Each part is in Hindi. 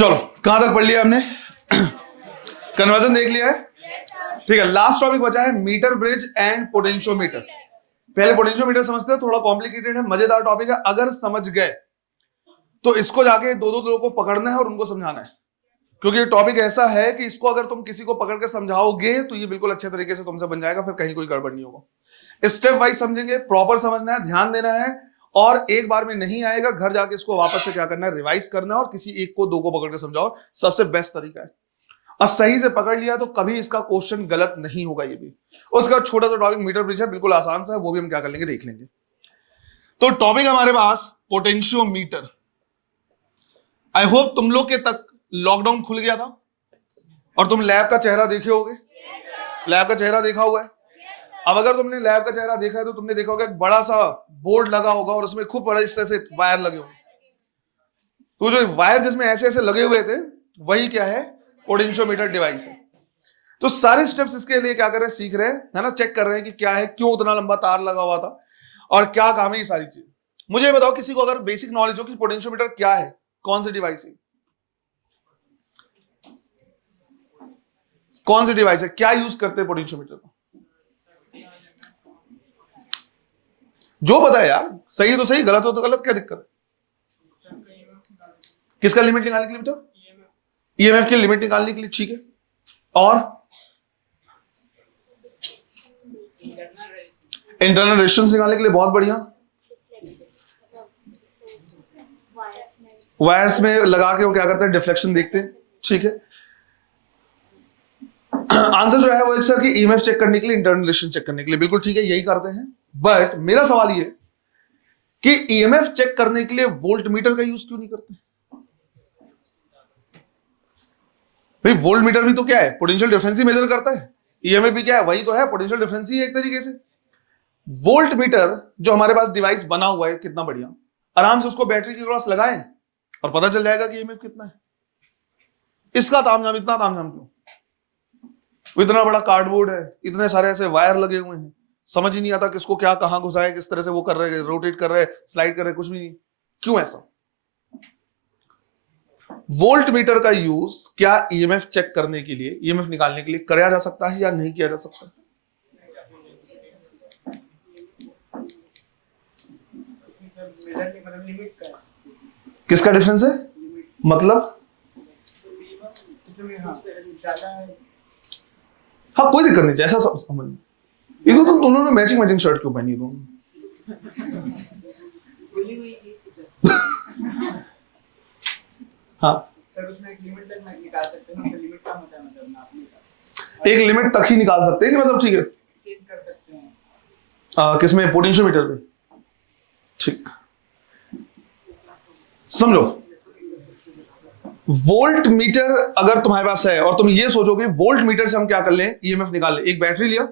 चलो कहां तक पढ़ लिया हमने? कन्वर्जन देख लिया है, ठीक है। लास्ट टॉपिक बचा है मीटर ब्रिज एंड पोटेंशियोमीटर। पहले पोटेंशियोमीटर समझते हैं, थोड़ा कॉम्प्लिकेटेड है, मजेदार टॉपिक है। अगर समझ गए तो इसको जाके दो दो लोगों को पकड़ना है और उनको समझाना है, क्योंकि ये टॉपिक ऐसा है कि इसको अगर तुम किसी को पकड़ के समझाओगे तो ये बिल्कुल अच्छे तरीके से तुमसे बन जाएगा, फिर कहीं कोई गड़बड़ नहीं होगा। स्टेप वाइज समझेंगे, प्रॉपर समझना है, ध्यान देना है, और एक बार में नहीं आएगा, घर जाके इसको वापस से क्या करना है, रिवाइज करना है, और किसी एक को दो को पकड़ के समझाओ, सबसे बेस्ट तरीका है। और सही से पकड़ लिया तो कभी इसका क्वेश्चन गलत नहीं होगा। ये भी उसका छोटा सा टॉपिक मीटर ब्रिज है, बिल्कुल आसान सा है, वो भी हम क्या कर लेंगे, देख लेंगे। तो टॉपिक हमारे पास पोटेंशियोमीटर। आई होप तुम लोग के तक लॉकडाउन खुल गया था और तुम लैब का चेहरा देखे होगे। लैब का चेहरा देखा हुआ है। अब अगर तुमने लैब का चेहरा देखा है तो तुमने देखा होगा एक बड़ा सा बोर्ड लगा होगा और उसमें खूब बड़ा इस तरह से वायर लगे होंगे। तो जो वायर जिसमें ऐसे ऐसे लगे हुए थे वही क्या है, पोटेंशियोमीटर डिवाइस है। तो सारे स्टेप्स इसके लिए क्या कर रहे हैं, सीख रहे हैं, है ना, चेक कर रहे हैं कि क्या है, क्यों उतना लंबा तार लगा हुआ था और क्या काम है ये सारी चीज। मुझे बताओ किसी को अगर बेसिक नॉलेज हो कि पोटेंशियोमीटर क्या है, कौन सी डिवाइस है, कौन सी डिवाइस है, क्या यूज करते हैं पोटेंशियोमीटर को? जो पता है यार, सही है तो सही, गलत हो तो गलत, क्या दिक्कत है? किसका लिमिट निकालने के लिए बेटा? ईएमएफ की लिमिट निकालने के लिए, ठीक है। और इंटरनल रेजिस्टेंस निकालने के लिए, बहुत बढ़िया। वायर्स में लगा के वो क्या करते हैं, डिफ्लेक्शन देखते हैं, ठीक है। आंसर जो है वो एक सर कि ईएमएफ चेक करने के लिए, इंटरनल रेजिस्टेंस चेक करने के लिए, बिल्कुल ठीक है, यही करते हैं। बट मेरा सवाल ये कि ईएमएफ चेक करने के लिए वोल्ट मीटर का यूज क्यों नहीं करते? भाई वोल्ट मीटर भी तो क्या है, पोटेंशियल डिफरेंस ही मेजर करता है। ईएमएफ भी क्या है, वही तो है, पोटेंशियल डिफरेंस ही एक तरीके से। वोल्ट मीटर जो हमारे पास डिवाइस बना हुआ है, कितना बढ़िया, आराम से उसको बैटरी के क्रॉस लगाएं और पता चल जाएगा कि ईएमएफ कितना है। इसका तामझाम, इतना तामझाम क्यों? इतना बड़ा कार्डबोर्ड है, इतने सारे ऐसे वायर लगे हुए हैं, समझ ही नहीं आता किसको क्या कहां घुसाए, किस तरह से वो कर रहे हैं, रोटेट कर रहे हैं, स्लाइड कर रहे हैं, कुछ भी नहीं। क्यों ऐसा? वोल्ट मीटर का यूज क्या ईएमएफ चेक करने के लिए, ईएमएफ निकालने के लिए किया जा सकता है या नहीं किया जा सकता? किसका डिफरेंस है, मतलब? हाँ कोई दिक्कत नहीं, जैसा समझ। ये तो तुम दोनों ने मैचिंग मैचिंग शर्ट क्यों पहनी दोनों? हाँ सर उसमें एक लिमिट तक निकाल सकते हैं ना, लिमिट का मतलब ना, एक लिमिट तक ही निकाल सकते हैं कि मतलब, ठीक है, चेंज कर सकते हैं। किसमें, पोटेंशियोमीटर में, ठीक। समझो, वोल्ट मीटर अगर तुम्हारे पास है और तुम ये सोचोगे वोल्ट मीटर से हम क्या कर लें, ईएमएफ निकाल लें, एक बैटरी लिया,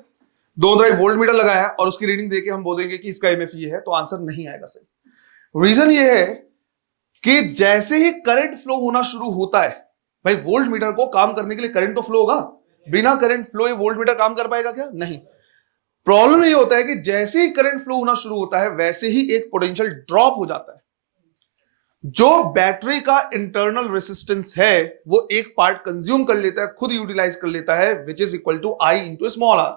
दो तरह वोल्ट मीटर लगाया और उसकी रीडिंग देके हम बोलेंगे कि इसका ईएमएफ ये है, तो आंसर नहीं आएगा सही। रीजन ये है कि जैसे ही करंट फ्लो होना शुरू होता है, भाई वोल्ट मीटर को काम करने के लिए करंट तो फ्लो होगा, बिना करंट फ्लो ये वोल्ट मीटर काम कर पाएगा क्या? नहीं। प्रॉब्लम ये होता है कि जैसे ही करंट फ्लो होना शुरू होता है वैसे ही एक पोटेंशियल ड्रॉप हो जाता है। जो बैटरी का इंटरनल रेसिस्टेंस है वो एक पार्ट कंज्यूम कर लेता है, खुद यूटिलाइज कर लेता है, which is equal to I into small r.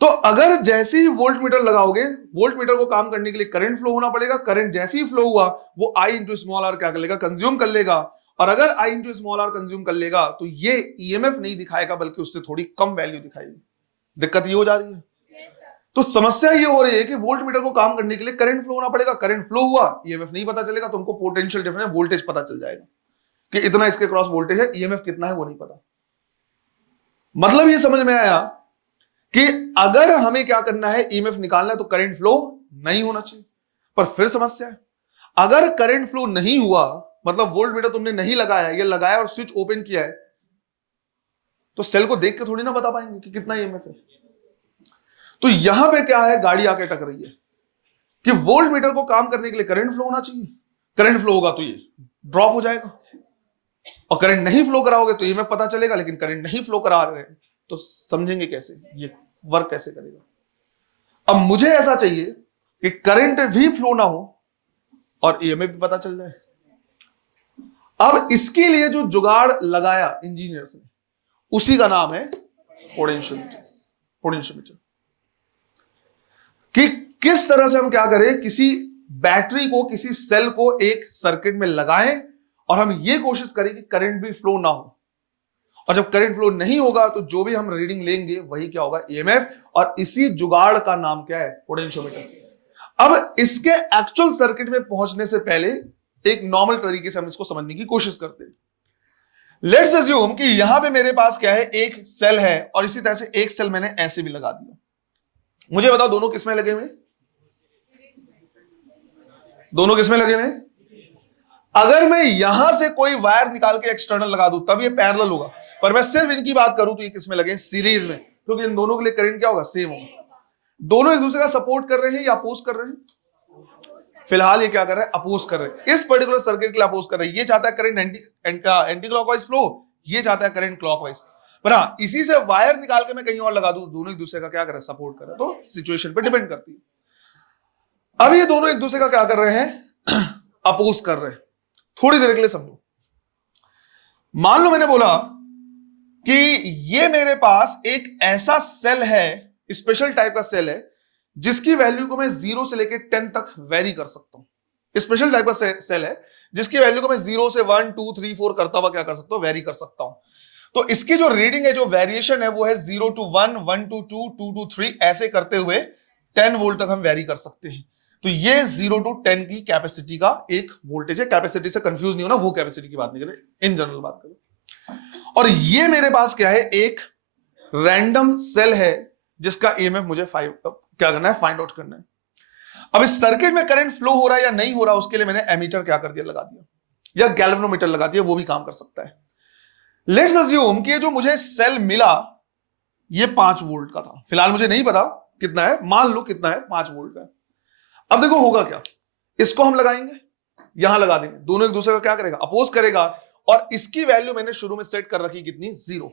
तो अगर जैसे ही वोल्ट मीटर लगाओगे, वोल्ट मीटर को काम करने के लिए करंट फ्लो होना पड़ेगा, करंट जैसे ही फ्लो हुआ वो आई इंटू स्मॉल आर क्या कर लेगा, कंज्यूम कर लेगा, और अगर आई इंटू स्मॉल आर कंज्यूम कर लेगा तो ये ईएमएफ नहीं दिखाएगा बल्कि उससे थोड़ी कम वैल्यू दिखाएगी। दिक्कत ये हो जा रही है। तो समस्या ये हो रही है कि वोल्ट मीटर को काम करने के लिए करंट फ्लो होना पड़ेगा, करंट फ्लो हुआ, ईएमएफ नहीं पता चलेगा, तुमको पोटेंशियल डिफरेंस, वोल्टेज पता चल जाएगा कि इतना इसके क्रॉस वोल्टेज है, ईएमएफ कितना है वो नहीं पता। मतलब ये समझ में आया कि अगर हमें क्या करना है, ईएमएफ निकालना है तो करंट फ्लो नहीं होना चाहिए। पर फिर समस्या है, अगर करंट फ्लो नहीं हुआ, मतलब वोल्ट मीटर तुमने नहीं लगाया, ये लगाया और स्विच ओपन किया है, तो सेल को देख के थोड़ी ना बता पाएंगे कि कितना ईएमएफ है। तो यहां पे क्या है, गाड़ी आके टक रही है कि वोल्ट मीटर को काम करने के लिए करंट फ्लो होना चाहिए, करंट फ्लो होगा तो ये ड्रॉप हो जाएगा, और करंट नहीं फ्लो कराओगे तो ईएमएफ पता चलेगा, लेकिन करंट नहीं फ्लो करा रहे हैं तो समझेंगे कैसे, ये वर्क कैसे करेगा। अब मुझे ऐसा चाहिए कि करंट भी फ्लो ना हो और ईएमएफ भी पता चल जाए। अब इसके लिए जो जुगाड़ लगाया इंजीनियर्स ने, उसी का नाम है पोटेंशियोमीटर। कि किस तरह से हम क्या करें, किसी बैटरी को, किसी सेल को एक सर्किट में लगाएं और हम ये कोशिश करें कि करंट भी फ्लो ना हो। और जब करंट फ्लो नहीं होगा तो जो भी हम रीडिंग लेंगे वही क्या होगा, ईएमएफ। और इसी जुगाड़ का नाम क्या है, पोटेंशियोमीटर। अब इसके एक्चुअल सर्किट में पहुंचने से पहले एक नॉर्मल तरीके से हम इसको समझने की कोशिश करते हैं। लेट्स अज्यूम कि यहां पे मेरे पास क्या है, एक सेल है और इसी तरह से एक सेल मैंने ऐसे भी लगा दिया। मुझे बताओ दोनों किसमें लगे हुए, दोनों किसमें लगे हुए? अगर मैं यहां से कोई वायर निकाल के एक्सटर्नल लगा दूं तब ये पैरेलल होगा, पर मैं सिर्फ इनकी बात करूं तो ये किसमें लगे, सीरीज में, क्योंकि इन दोनों के लिए करंट क्या होगा, सेम होगा। दोनों एक दूसरे का सपोर्ट कर रहे हैं या अपोज कर रहे हैं? फिलहाल ये क्या कर रहे हैं, अपोज कर रहे हैं। इस पर्टिकुलर सर्किट के लिए अपोज कर रहे हैं। ये चाहता है करंट एंटी क्लॉकवाइज फ्लो, ये चाहता है करंट क्लॉकवाइज। पर हाँ, इसी से वायर निकाल के मैं कहीं और लगा दूं, दोनों एक दूसरे का क्या कर रहे हैं, सपोर्ट कर रहे हैं। तो सिचुएशन पे डिपेंड करती है। अब ये दोनों एक दूसरे का क्या कर रहे हैं, अपोज कर रहे हैं। थोड़ी देर के लिए समझो। मान लो मैंने बोला कि ये मेरे पास एक ऐसा सेल है, स्पेशल टाइप का सेल है, जिसकी वैल्यू को मैं 0 से लेकर 10 तक वेरी कर सकता हूं। स्पेशल टाइप का सेल है जिसकी वैल्यू को मैं 0 से 1 2 3 4 करता हुआ क्या कर सकता हूं, वेरी कर सकता हूं। तो इसकी जो रीडिंग है, जो वेरिएशन है, वो है 0 to 1 1 to 2 2 to 3 ऐसे करते हुए 10 वोल्ट तक हम वेरी कर सकते हैं। तो ये 0 to 10 की कैपेसिटी का एक वोल्टेज है। कैपेसिटी से कंफ्यूज नहीं होना, वो कैपेसिटी की बात नहीं करें, इन जनरल बात करें। और ये मेरे पास क्या है, एक रैंडम सेल है जिसका ईएमएफ मुझे क्या करना है, फाइंड आउट करना है। अब इस सर्किट में करंट फ्लो हो रहा है या नहीं हो रहा, उसके लिए मैंने एमीटर क्या कर दिया, लगा दिया, या गैल्वेनोमीटर लगा दिया, वो भी काम कर सकता है। लेट्स अज्यूम कि जो मुझे सेल मिला ये 5 वोल्ट का था। फिलहाल मुझे नहीं पता कितना है, मान लो कितना है, 5 वोल्ट का। अब देखो होगा क्या, इसको हम लगाएंगे, यहां लगा देंगे, दोनों एक दूसरे का क्या करेगा, अपोज करेगा। और इसकी वैल्यू मैंने शुरू में सेट कर रखी कितनी, 0।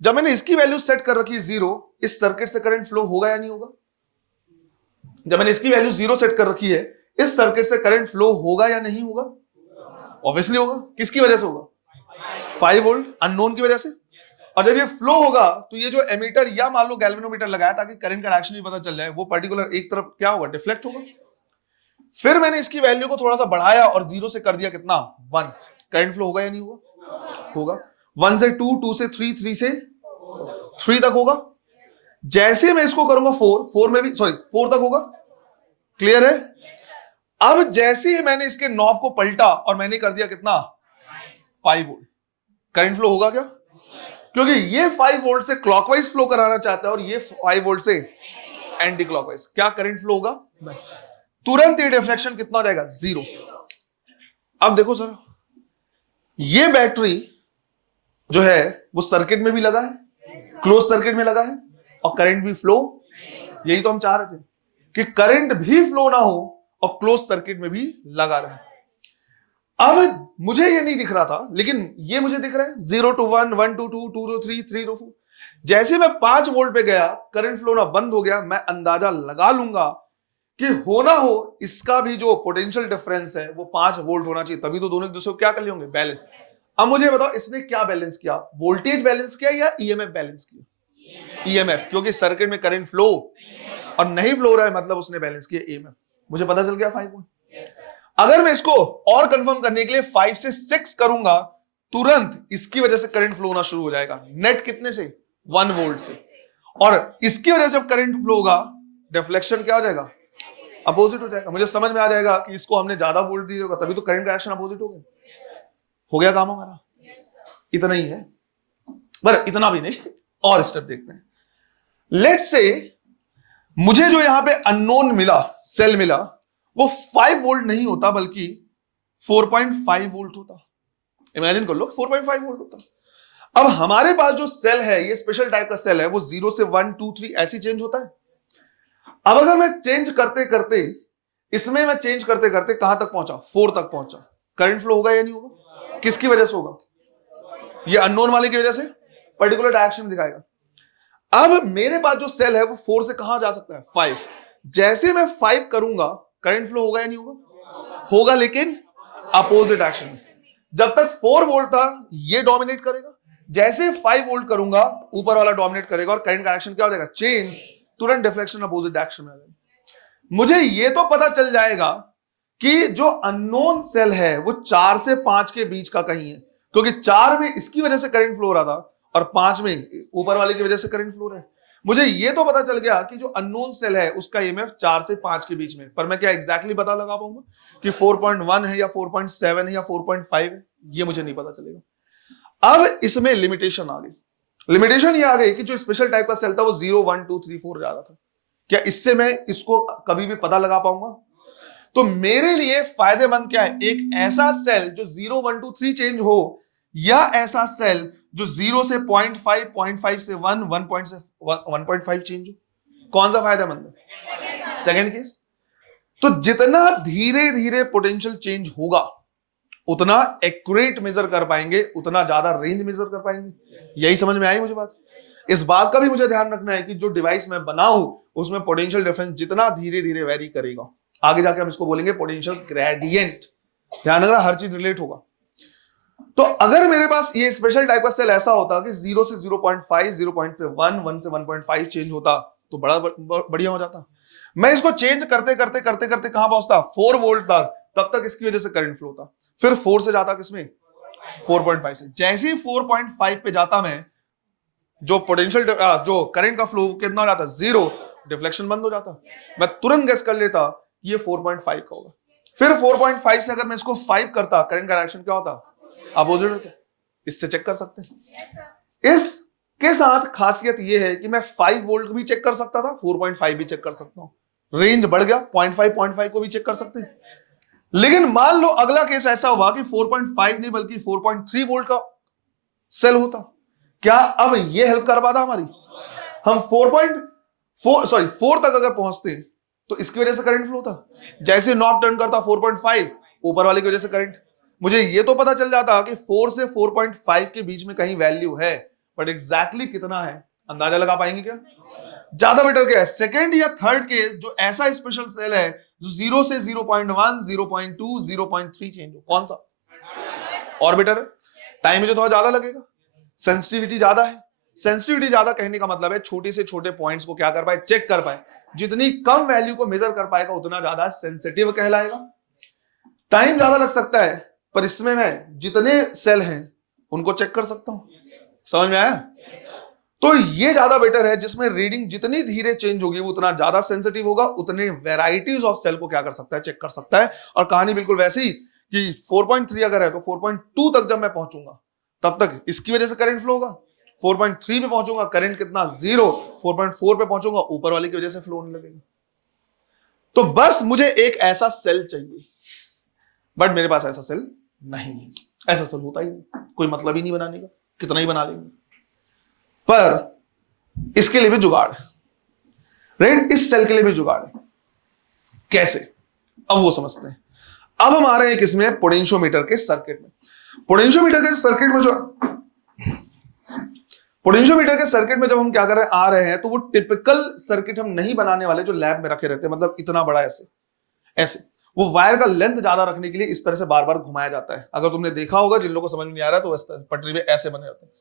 जब मैंने इसकी वैल्यू सेट कर रखी 0, इस सर्किट से करंट फ्लो होगा या नहीं होगा? जब मैंने इसकी वैल्यू 0 सेट कर रखी है, इस सर्किट से करंट फ्लो होगा या नहीं होगा? ऑब्वियसली होगा। किसकी वजह से होगा, 5 वोल्ट अननोन की वजह से। और जब ये फ्लो होगा तो ये जो एमीटर या मान लो गैल्वेनोमीटर लगाया ताकि करंट का डायरेक्शन भी पता चल जाए, वो पर्टिकुलर एक तरफ क्या होगा, डिफ्लेक्ट होगा। फिर मैंने इसकी वैल्यू को थोड़ा सा बढ़ाया और 0 से कर दिया कितना, 1। करंट फ्लो होगा या नहीं होगा? होगा। 1 से 2, 2 से 3, 3 से 3 तक होगा। जैसे मैं इसको करूंगा 4 में भी 4 तक होगा। क्लियर है? अब जैसे ही मैंने इसके नॉब को पलटा और मैंने कर दिया कितना, 5 वोल्ट, करंट फ्लो होगा क्या? क्योंकि ये 5 वोल्ट से क्लॉकवाइज फ्लो कराना चाहता है और ये 5 वोल्ट से एंटी क्लॉकवाइज। क्या करंट फ्लो होगा? तुरंत ये डिफ्लेक्शन कितना हो जाएगा, 0। अब देखो सर, ये बैटरी जो है वो सर्किट में भी लगा है, क्लोज सर्किट में लगा है, और करंट भी फ्लो, यही तो हम चाह रहे थे कि करंट भी फ्लो ना हो और क्लोज सर्किट में भी लगा रहे। अब मुझे ये नहीं दिख रहा था, लेकिन ये मुझे दिख रहा है, 0 to 1 1 to 2 2 to 3 3 to 4। जैसे मैं 5 वोल्ट पे गया, करंट फ्लो ना बंद हो गया, मैं अंदाजा लगा लूंगा कि होना हो इसका भी जो पोटेंशियल डिफरेंस है वो 5 वोल्ट होना चाहिए, तभी तो दोनों एक दूसरे को क्या कर लेंगे, बैलेंस। अब मुझे बताओ इसने क्या बैलेंस किया, वोल्टेज बैलेंस किया या ईएमएफ बैलेंस किया? ईएमएफ, क्योंकि सर्किट में करंट फ्लो और नहीं फ्लो हो रहा है, मतलब उसने बैलेंस किया ईएमएफ। मुझे पता चल गया 5 वोल्ट। अगर मैं इसको और कंफर्म करने के लिए 5 से 6 करूंगा, तुरंत इसकी वजह से करंट फ्लो होना शुरू हो जाएगा। नेट कितने से, 1 वोल्ट से। और इसकी वजह से जब करंट फ्लो होगा, डिफ्लेक्शन क्या हो जाएगा, अपोजिट हो जाएगा। मुझे समझ में आ जाएगा कि इसको हमने ज्यादा वोल्ट दिया होगा, तभी तो करंट डायरेक्शन अपोजिट हो गया। हो गया काम हमारा। इतना ही है, पर इतना भी नहीं, और स्टेप देखते हैं। लेट्स से मुझे जो यहां पे अननोन मिला, सेल मिला, वो 5 वोल्ट नहीं होता बल्कि 4.5 वोल्ट होता। इमेजिन कर लो 4.5 वोल्ट होता। अब हमारे पास जो सेल है, ये स्पेशल टाइप का सेल है, वो 0 से 1 2 3 ऐसी चेंज होता है। अब अगर मैं चेंज करते करते, इसमें मैं चेंज करते करते कहां तक पहुंचा, 4 तक पहुंचा, करंट फ्लो होगा या नहीं होगा? किसकी वजह से होगा? ये अननोन वाले की वजह से पर्टिकुलर डायरेक्शन दिखाएगा। अब मेरे पास जो सेल है वो 4 से कहां जा सकता है, 5। जैसे मैं 5 करूंगा, करंट फ्लो होगा या नहीं होगा? होगा, लेकिन अपोजिट एक्शन। जब तक 4 वोल्ट था ये डोमिनेट करेगा, जैसे 5 वोल्ट करूंगा ऊपर वाला डोमिनेट करेगा और करंट का डायरेक्शन क्या हो जाएगा, चेंज, तुरंत डिफ्लेक्शन अपोजिट डायरेक्शन में आ जाएगा। मुझे ये तो पता चल जाएगा कि जो अननोन सेल है वो 4 से 5 के बीच का कहीं है, क्योंकि 4 में इसकी वजह से करंट फ्लो हो रहा था और 5 में ऊपर वाले की वजह से करंट फ्लो रहा है। मुझे ये तो पता चल गया कि जो अननोन सेल है उसका ईएमएफ 4 से 5 के बीच में, पर मैं क्या एग्जैक्टली पता लगा पाऊंगा कि 4.1 है या 4.7 है या 4.5 है, ये मुझे नहीं पता चलेगा। अब इसमें लिमिटेशन आ गई। लिमिटेशन ये आ गई कि जो स्पेशल टाइप का सेल था वो 0 1 2 3 4 जा रहा था, क्या इससे मैं इसको कभी भी पता लगा पाऊंगा? तो मेरे लिए फायदेमंद क्या है, एक ऐसा सेल जो 0 1 2 3 चेंज हो, या ऐसा सेल जो 0 से 0.5 0.5 से 1 1 से 1.5 चेंज हो। कौन सा फायदेमंद है? Second case. तो जितना धीरे धीरे पोटेंशियल चेंज होगा उतना एक्यूरेट मेजर कर पाएंगे, उतना ज्यादा रेंज मेजर कर पाएंगे। यही समझ में आई मुझे बात? इस बात का भी मुझे ध्यान रखना है कि जो डिवाइस मैं बनाऊं उसमें पोटेंशियल डिफरेंस जितना धीरे धीरे वेरी करेगा, आगे जाके हम इसको बोलेंगे पोटेंशियल ग्रेडियंट। ध्यान रखना, हर चीज रिलेट होगा। तो अगर मेरे पास ये स्पेशल टाइप का सेल ऐसा होता कि 0 से 0.5 0 से 1 1 से 1.5 चेंज होता तो बड़ा बढ़िया हो जाता। मैं इसको चेंज करते करते करते करते कहां पहुंचता, 4 वोल्ट तक, तब तक इसकी वजह से करंट फ्लो होता, फिर 4 से जाता किसमें, 4.5 से। जैसे ही 4.5 पे जाता मैं, जो पोटेंशियल जो करंट का फ्लो कितना हो जाता, 0, डिफ्लेक्शन बंद हो जाता। मैं तुरंत गेस कर लेता ये 4.5 का होगा। फिर 4.5 से अगर मैं इसको 5 करता, करंट का डायरेक्शन क्या होता, अपोजिट होता। इससे चेक कर सकते हैं। इसके साथ खासियत ये है कि मैं 5 वोल्ट भी चेक कर सकता था, 4.5 भी चेक कर सकता हूं। रेंज बढ़ गया, 0.5 को भी चेक कर सकते हैं। लेकिन मान लो अगला केस ऐसा हुआ कि 4.5 नहीं बल्कि 4.3 वोल्ट का सेल होता, क्या अब ये हेल्प कर पाता हमारी? हम 4 तक अगर पहुंचते तो इसकी वजह से करंट फ्लो था। जैसे नॉब टर्न करता 4.5, ऊपर वाले की वजह से करंट। मुझे ये तो पता चल जाता कि 4 से 4.5 के बीच में कहीं वैल्यू है, बट एग्जैक्टली कितना है अंदाजा लगा पाएंगे क्या? ज्यादा बेटर क्या है, सेकंड या थर्ड केस जो ऐसा स्पेशल सेल है जो 0 से 0.1 0.2 0.3 चेंज हो, कौन सा? और बेटर है, टाइम मुझे थोड़ा ज्यादा लगेगा, सेंसिटिविटी ज्यादा है। सेंसिटिविटी ज्यादा कहने का मतलब है छोटे से छोटे पॉइंट्स को क्या कर पाए, चेक कर पाए। जितनी कम वैल्यू को मेजर कर पाएगा उतना ज्यादा सेंसिटिव कहलाएगा। टाइम ज्यादा लग सकता है, पर इसमें मैं जितने सेल हैं उनको चेक कर सकता हूं। समझ में आया? तो ये ज्यादा बेटर है, जिसमें रीडिंग जितनी धीरे चेंज होगी वो उतना ज्यादा सेंसिटिव होगा, उतने वेराइटीज ऑफ सेल को क्या कर सकता है, चेक कर सकता है। और कहानी बिल्कुल वैसी ही कि 4.3 अगर है तो 4.2 तक जब मैं पहुंचूंगा तब तक इसकी वजह से करंट फ्लो होगा। 4.3 पे पहुंचूंगा करंट कितना, 0। 4.4 पे पहुंचूंगा ऊपर वाले की वजह से फ्लो होने लगेगा। तो बस मुझे एक ऐसा सेल चाहिए, बट मेरे पास ऐसा सेल नहीं है। ऐसा सेल होता ही नहीं, कोई मतलब ही नहीं बनाने का, कितना ही बना लेंगे। पर इसके लिए भी जुगाड़ है, राइट? इस सेल के लिए भी जुगाड़ है। कैसे? अब वो समझते हैं। अब हम आ रहे हैं किसमें, पोटेंशियोमीटर के सर्किट में। पोटेंशियोमीटर के सर्किट में जब हम क्या कर रहे हैं, आ रहे हैं, तो वो टिपिकल सर्किट हम नहीं बनाने वाले जो लैब में रखे रहते हैं, मतलब इतना बड़ा ऐसे ऐसे। वो वायर का लेंथ ज्यादा रखने के लिए इस तरह से बार बार घुमाया जाता है। अगर तुमने देखा होगा, जिन लोगों को समझ में नहीं आ रहा है, तो इस तरह पटरी में ऐसे बने होते हैं,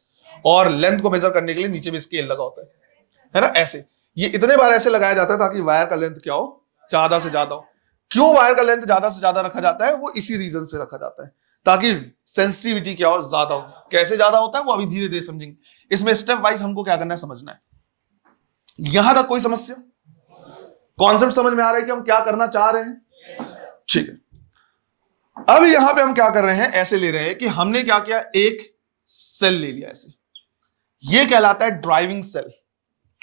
और लेंथ को मेजर करने के लिए नीचे भी स्केल लगा होता है ना, ऐसे। ये इतने बार ऐसे लगाया जाता है ताकि वायर का लेंथ क्या हो, ज्यादा से ज्यादा हो। क्यों वायर का लेंथ ज्यादा से ज्यादा रखा जाता है? वो इसी रीजन से रखा जाता है ताकि सेंसिटिविटी क्या हो, ज्यादा हो। कैसे ज्यादा होता है वो अभी धीरे धीरे समझेंगे। इसमें स्टेप वाइज हमको क्या करना है, समझना है। यहां तक कोई समस्या, कॉन्सेप्ट समझ में आ रहा है कि हम क्या करना चाह रहे हैं? ठीक है। अब यहां पे हम क्या कर रहे हैं, ऐसे ले रहे हैं कि हमने क्या किया, एक सेल ले लिया ऐसे। ये कहलाता है ड्राइविंग सेल।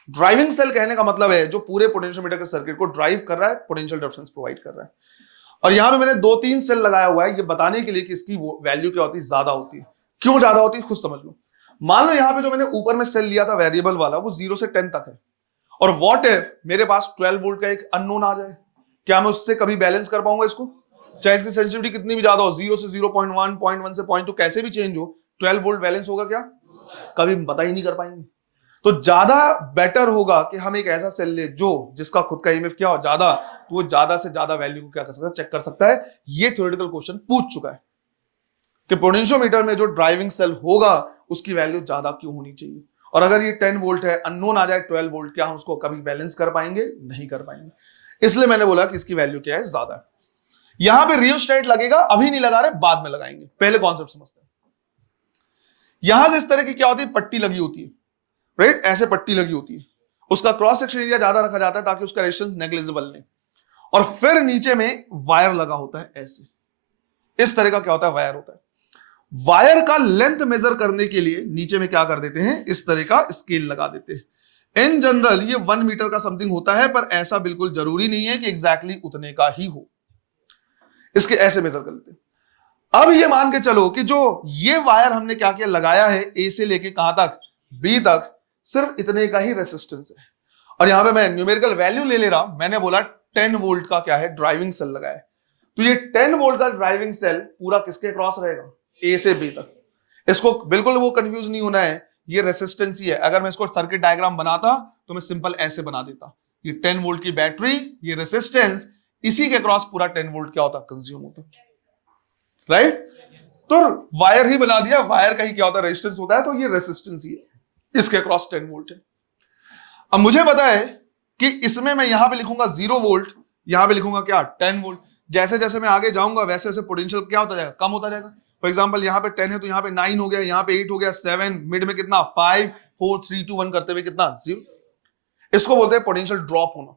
ड्राइविंग सेल कहने का मतलब है जो पूरे पोटेंशियोमीटर के सर्किट को ड्राइव कर रहा है, पोटेंशियल डिफरेंस प्रोवाइड कर रहा है। और यहां पे मैंने 2-3 सेल लगाया हुआ है ये बताने के लिए कि इसकी वैल्यू क्या होती है, ज्यादा होती है। क्यों ज्यादा होती है खुद समझ लो। मान लो यहां पे जो मैंने ऊपर में सेल लिया था वेरिएबल वाला, वो 0 से 10 तक है, और व्हाट इफ मेरे पास 12 वोल्ट का एक अननोन आ जाए, क्या मैं उससे कभी बैलेंस कर पाऊंगा इसको? चाहे इसकी सेंसिटिविटी कितनी भी ज्यादा हो, 0 से 0.1 0.1 से 0.2 कैसे भी चेंज हो, 12 वोल्ट बैलेंस होगा क्या? कभी पता ही नहीं कर पाएंगे। तो ज्यादा बेटर होगा कि हम एक ऐसा सेल ले जो जिसका खुद का ईएमएफ क्या हो, ज्यादा, तो वो ज्यादा से ज्यादा वैल्यू को क्या कर सकता है, चेक कर सकता है। ये थ्योरेटिकल क्वेश्चन पूछ चुका है। कि पोटेंशियोमीटर में जो ड्राइविंग सेल होगा उसकी वैल्यू ज्यादा क्यों होनी चाहिए। और अगर ये 10 वोल्ट है, अननोन आ जाए 12 वोल्ट, क्या हम उसको कभी बैलेंस कर पाएंगे? नहीं कर पाएंगे। इसलिए मैंने बोला कि इसकी वैल्यू क्या है, ज्यादा है। यहां पे रियोस्टेट लगेगा, अभी नहीं लगा रहे, बाद में लगाएंगे, पहले कॉन्सेप्ट समझते हैं। यहां से इस तरह की क्या होती है, पट्टी लगी होती है, राइट, ऐसे पट्टी लगी होती है, उसका क्रॉस सेक्शन एरिया ज्यादा रखा जाता है ताकि उसका रेजिस्टेंस नेग्लिजिबल नहीं। और फिर नीचे में वायर लगा होता है ऐसे, इस तरह का क्या होता है, वायर होता है। वायर का लेंथ मेजर करने के लिए नीचे में क्या कर देते हैं, इस तरह का स्केल लगा देते हैं। इन जनरल ये 1 मीटर का समथिंग होता है, पर ऐसा बिल्कुल जरूरी नहीं है कि एग्जैक्टली उतने का ही हो। इसके ऐसे मेजर कर लेते हैं। अब ये मान के चलो कि जो ये वायर हमने क्या किया, लगाया है ए से लेके कहां तक, बी तक, सिर्फ इतने का ही रेसिस्टेंस है। और यहां पे मैं न्यूमेरिकल वैल्यू ले रहा हूं, मैंने बोला 10 वोल्ट का क्या है, ड्राइविंग सेल लगाया है। तो ये 10 वोल्ट का ड्राइविंग सेल पूरा किसके क्रॉस रहेगा, ए से बी तक। इसको बिल्कुल वो कंफ्यूज नहीं होना है, ये रेसिस्टेंस ही है। अगर मैं इसको सर्किट डायग्राम बनाता तो मैं सिंपल ऐसे बना देता, ये 10 वोल्ट की बैटरी, ये रेसिस्टेंस, इसी के क्रॉस पूरा 10 वोल्ट क्या होता, कंज्यूम होता, राइट। तो वायर ही बना दिया, वायर का ही क्या होता है, रेजिस्टेंस होता है, तो ये रेजिस्टेंस ही है, इसके क्रॉस 10 वोल्ट है। अब मुझे पता है कि इसमें मैं यहां पे लिखूंगा 0 वोल्ट, यहां पे लिखूंगा क्या, 10 वोल्ट। जैसे जैसे मैं आगे जाऊंगा वैसे वैसे पोटेंशियल क्या होता जाएगा, कम होता जाएगा। फॉर एग्जांपल यहां पे 10 है तो यहां पे 9 हो गया, यहां पे 8 हो गया, 7, मिड में कितना, 5, 4, 3, 2, 1 करते हुए कितना, 0। इसको बोलते हैं पोटेंशियल ड्रॉप होना।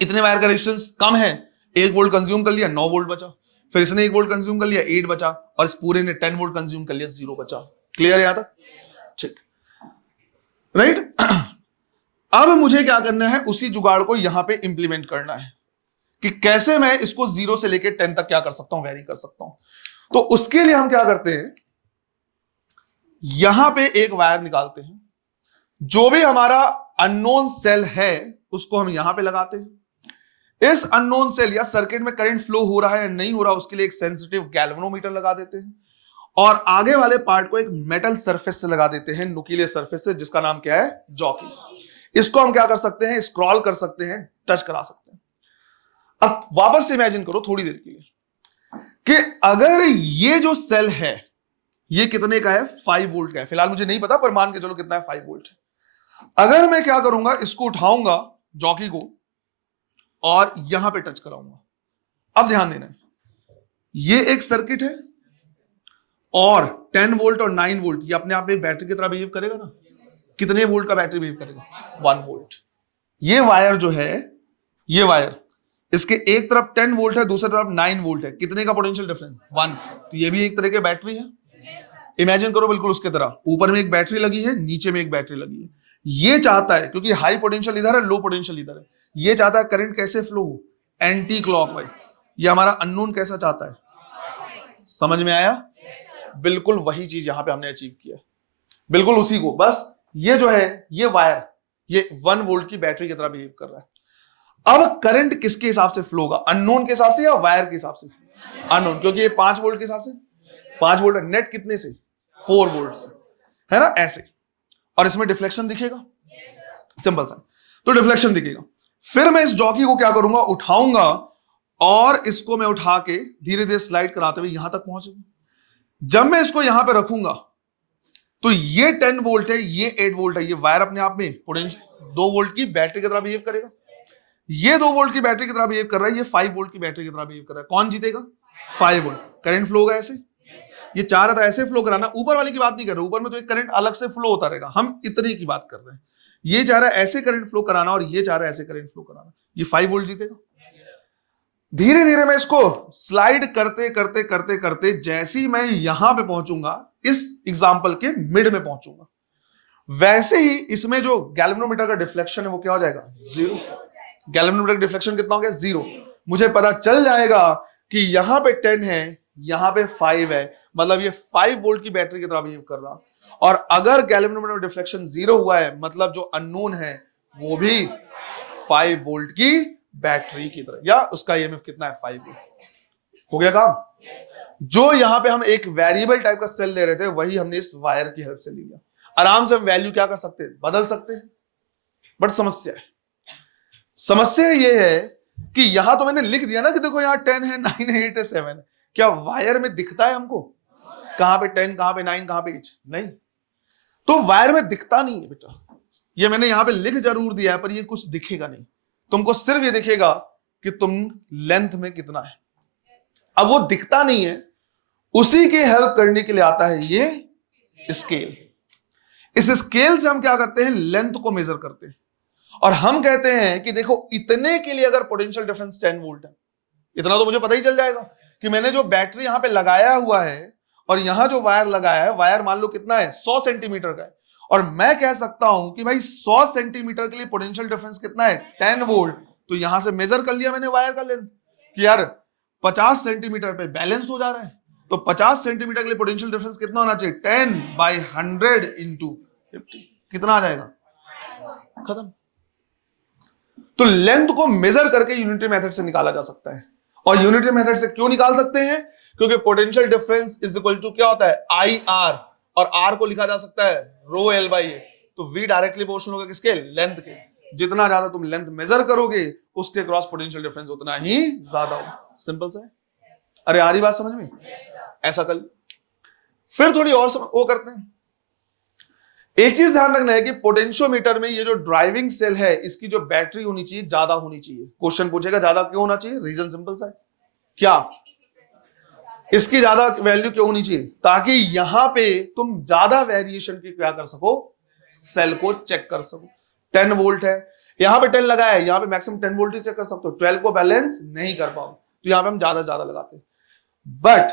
इतने वायर का रेजिस्टेंस कम है, 1 वोल्ट कंज्यूम कर लिया, 9 वोल्ट बचा। फिर इसने 1 वोल्ट कंज्यूम कर लिया, 8 बचा, और इस पूरे ने 10 वोल्ट कंज्यूम कर लिया, 0 बचा। क्लियर है यहां तक, ठीक, राइट। अब मुझे क्या करना है, उसी जुगाड़ को यहां पे इंप्लीमेंट करना है कि कैसे मैं इसको 0 से लेके 10 तक क्या कर सकता हूं, वेरी कर सकता हूं। तो उसके लिए हम क्या करते हैं, यहां पे एक वायर निकालते हैं, जो भी हमारा अननोन सेल है उसको हम यहां पे लगाते हैं। इस अननोन सेल या सर्किट में करंट फ्लो हो रहा है या नहीं हो रहा, उसके लिए एक सेंसिटिव गैल्वेनोमीटर लगा देते हैं, और आगे वाले पार्ट को एक मेटल सरफेस से लगा देते हैं, नुकीले सरफेस से, जिसका नाम क्या है, जॉकी। इसको हम क्या कर सकते हैं, स्क्रॉल कर सकते हैं, टच करा सकते हैं। अब वापस से इमेजिन करो थोड़ी देर के लिए कि अगर ये जो सेल है ये कितने का है, 5 वोल्ट का है। फिलहाल मुझे नहीं पता, पर मान के चलो कितना है, 5 वोल्ट है। अगर मैं क्या करूंगा, इसको उठाऊंगा जॉकी को और यहां पे टच कराऊंगा। अब ध्यान देना, ये एक सर्किट है और 10 वोल्ट और 9 वोल्ट ये अपने आप में बैटरी की तरह बिहेव करेगा ना। कितने वोल्ट का बैटरी बिहेव करेगा, 1 वोल्ट। ये वायर जो है, ये वायर, इसके एक तरफ 10 वोल्ट है, दूसरी तरफ 9 वोल्ट है, कितने का पोटेंशियल डिफरेंस, 1। तो ये भी एक तरह की बैटरी है। इमेजिन करो बिल्कुल उसके तरह, ऊपर में एक बैटरी लगी है, नीचे में एक बैटरी लगी है। ये चाहता है, क्योंकि हाई पोटेंशियल इधर है, लो पोटेंशियल इधर है, ये चाहता है करंट कैसे फ्लो हो, एंटी क्लॉकवाइज। ये हमारा अननोन कैसा चाहता है, समझ में आया? बिल्कुल वही चीज यहां पे हमने अचीव किया, बिल्कुल उसी को। बस ये जो है, ये वायर, ये 1 वोल्ट की बैटरी की तरह बिहेव कर रहा है। अब करंट किसके हिसाब से फ्लो होगा, अननोन के हिसाब से या वायर के हिसाब से? अननोन, क्योंकि ये 5 वोल्ट के हिसाब से, 5 वोल्ट नेट कितने से, 4 वोल्ट से, है ना, ऐसे। और इसमें डिफ्लेक्शन दिखेगा, सिंपल सा, तो डिफ्लेक्शन दिखेगा। फिर मैं इस जॉकी को क्या करूंगा, उठाऊंगा, और इसको मैं उठा के धीरे धीरे स्लाइड कराते हुए यहां तक पहुंचेगा। जब मैं इसको यहां पे रखूंगा तो ये 10 वोल्ट है, ये 8 वोल्ट है, ये वायर अपने आप में पोटेंशियल 2 वोल्ट की बैटरी की तरह बिहेव करेगा। ये 2 वोल्ट की बैटरी की तरह बिहेव कर रहा है, ये 5 वोल्ट की बैटरी की तरह बिहेव कर रहा है। कौन जीतेगा, 5 वोल्ट। करंट फ्लो होगा ऐसे, ये चाह रहा था ऐसे फ्लो कराना, ऊपर वाले की बात नहीं कर रहे, ऊपर में तो एक करंट अलग से फ्लो होता रहेगा, हम इतने की बात कर रहे हैं। ये चाह रहा है ऐसे करंट फ्लो कराना और ये चाह रहा है ऐसे करंट फ्लो कराना, ये 5 वोल्ट जीतेगा। धीरे धीरे मैं इसको स्लाइड करते करते करते करते जैसे मैं यहां पे पहुंचूंगा, इस एग्जांपल के मिड में पहुंचूंगा, वैसे ही इसमें जो गैल्वेनोमीटर का डिफ्लेक्शन है वो क्या हो जाएगा, 0। गैल्वेनोमीटर का डिफ्लेक्शन कितना हो गया, 0। मुझे पता चल जाएगा कि यहां पे 10 है, यहां पे 5 है, मतलब ये 5 वोल्ट की बैटरी की तरह बिहेव कर रहा। और अगर गैल्वेनोमीटर में डिफ्लेक्शन 0 हुआ है, मतलब जो अननोन है वो भी 5 वोल्ट की बैटरी की तरह, या उसका ईएमएफ कितना है, 5 वोल्ट। हो गया काम। जो यहां पे हम एक वेरिएबल टाइप का सेल ले रहे थे, वही हमने इस वायर की हेल्प से लिया। आराम से हम वैल्यू क्या कर सकते हैं, बदल सकते हैं। बट समस्या ये है कि यहां तो मैंने लिख दिया ना कि देखो यहां 10 है, 9 है, 8 है, 7 है। क्या वायर में दिखता है हमको? कहां पे 10, कहां पे 9, कहां पे 8, नहीं। तो वायर में दिखता नहीं है बेटा, ये मैंने यहां पे लिख जरूर दिया है पर ये कुछ दिखेगा नहीं, तुमको सिर्फ ये दिखेगा कि तुम लेंथ में कितना है। अब वो दिखता नहीं है, उसी की हेल्प करने के लिए आता है ये स्केल। इस स्केल से हम क्या करते हैं, लेंथ को मेजर करते हैं और हम कहते हैं कि देखो इतने के लिए अगर पोटेंशियल डिफरेंस 10 वोल्ट है, इतना तो मुझे पता ही चल जाएगा कि मैंने जो बैटरी यहां पे लगाया हुआ है और यहां जो वायर लगाया है, वायर मान लो कितना है 100 सेंटीमीटर का है, और मैं कह सकता हूं कि भाई 100 सेंटीमीटर के लिए पोटेंशियल डिफरेंस कितना है 10 वोल्ट। तो यहां से मेजर कर लिया मैंने वायर का लेंथ कि यार 50 सेंटीमीटर पे बैलेंस हो जा रहा है, तो 50 सेंटीमीटर के लिए पोटेंशियल डिफरेंस कितना होना चाहिए 10/100 इंटू 50, कितना आ जाएगा, खत्म। तो लेंथ को मेजर करके यूनिटरी मेथड से निकाला जा सकता है। और यूनिटरी मेथड से क्यों निकाल सकते हैं, क्योंकि potential difference is equal to क्या होता है आई आर, और आर को लिखा जा सकता है रो एल बाई ए। तो वी डायरेक्टली प्रोपोर्शनल होगा किसके, लेंथ के। जितना ज्यादा तुम लेंथ मेजर करोगे उसके क्रॉस पोटेंशियल डिफरेंस उतना ही ज्यादा होगा। सिंपल सा है। अरे आ रही बात समझ में, ऐसा कर। फिर थोड़ी और वो करते हैं। एक चीज ध्यान रखना है कि पोटेंशियोमीटर में ये जो ड्राइविंग सेल है इसकी जो बैटरी होनी चाहिए ज्यादा होनी चाहिए। क्वेश्चन पूछेगा ज्यादा क्यों होना चाहिए, रीजन सिंपल सा है, क्या इसकी ज्यादा वैल्यू क्यों होनी चाहिए, ताकि यहां पे तुम ज्यादा वेरिएशन की क्या कर सको, सेल को चेक कर सको। 10 वोल्ट है, यहां पे 10 लगाया है, यहां पे मैक्सिमम 10 वोल्ट ही चेक कर सकते हो, 12 को बैलेंस नहीं कर पाओ, तो यहां पे हम ज्यादा लगाते हैं। बट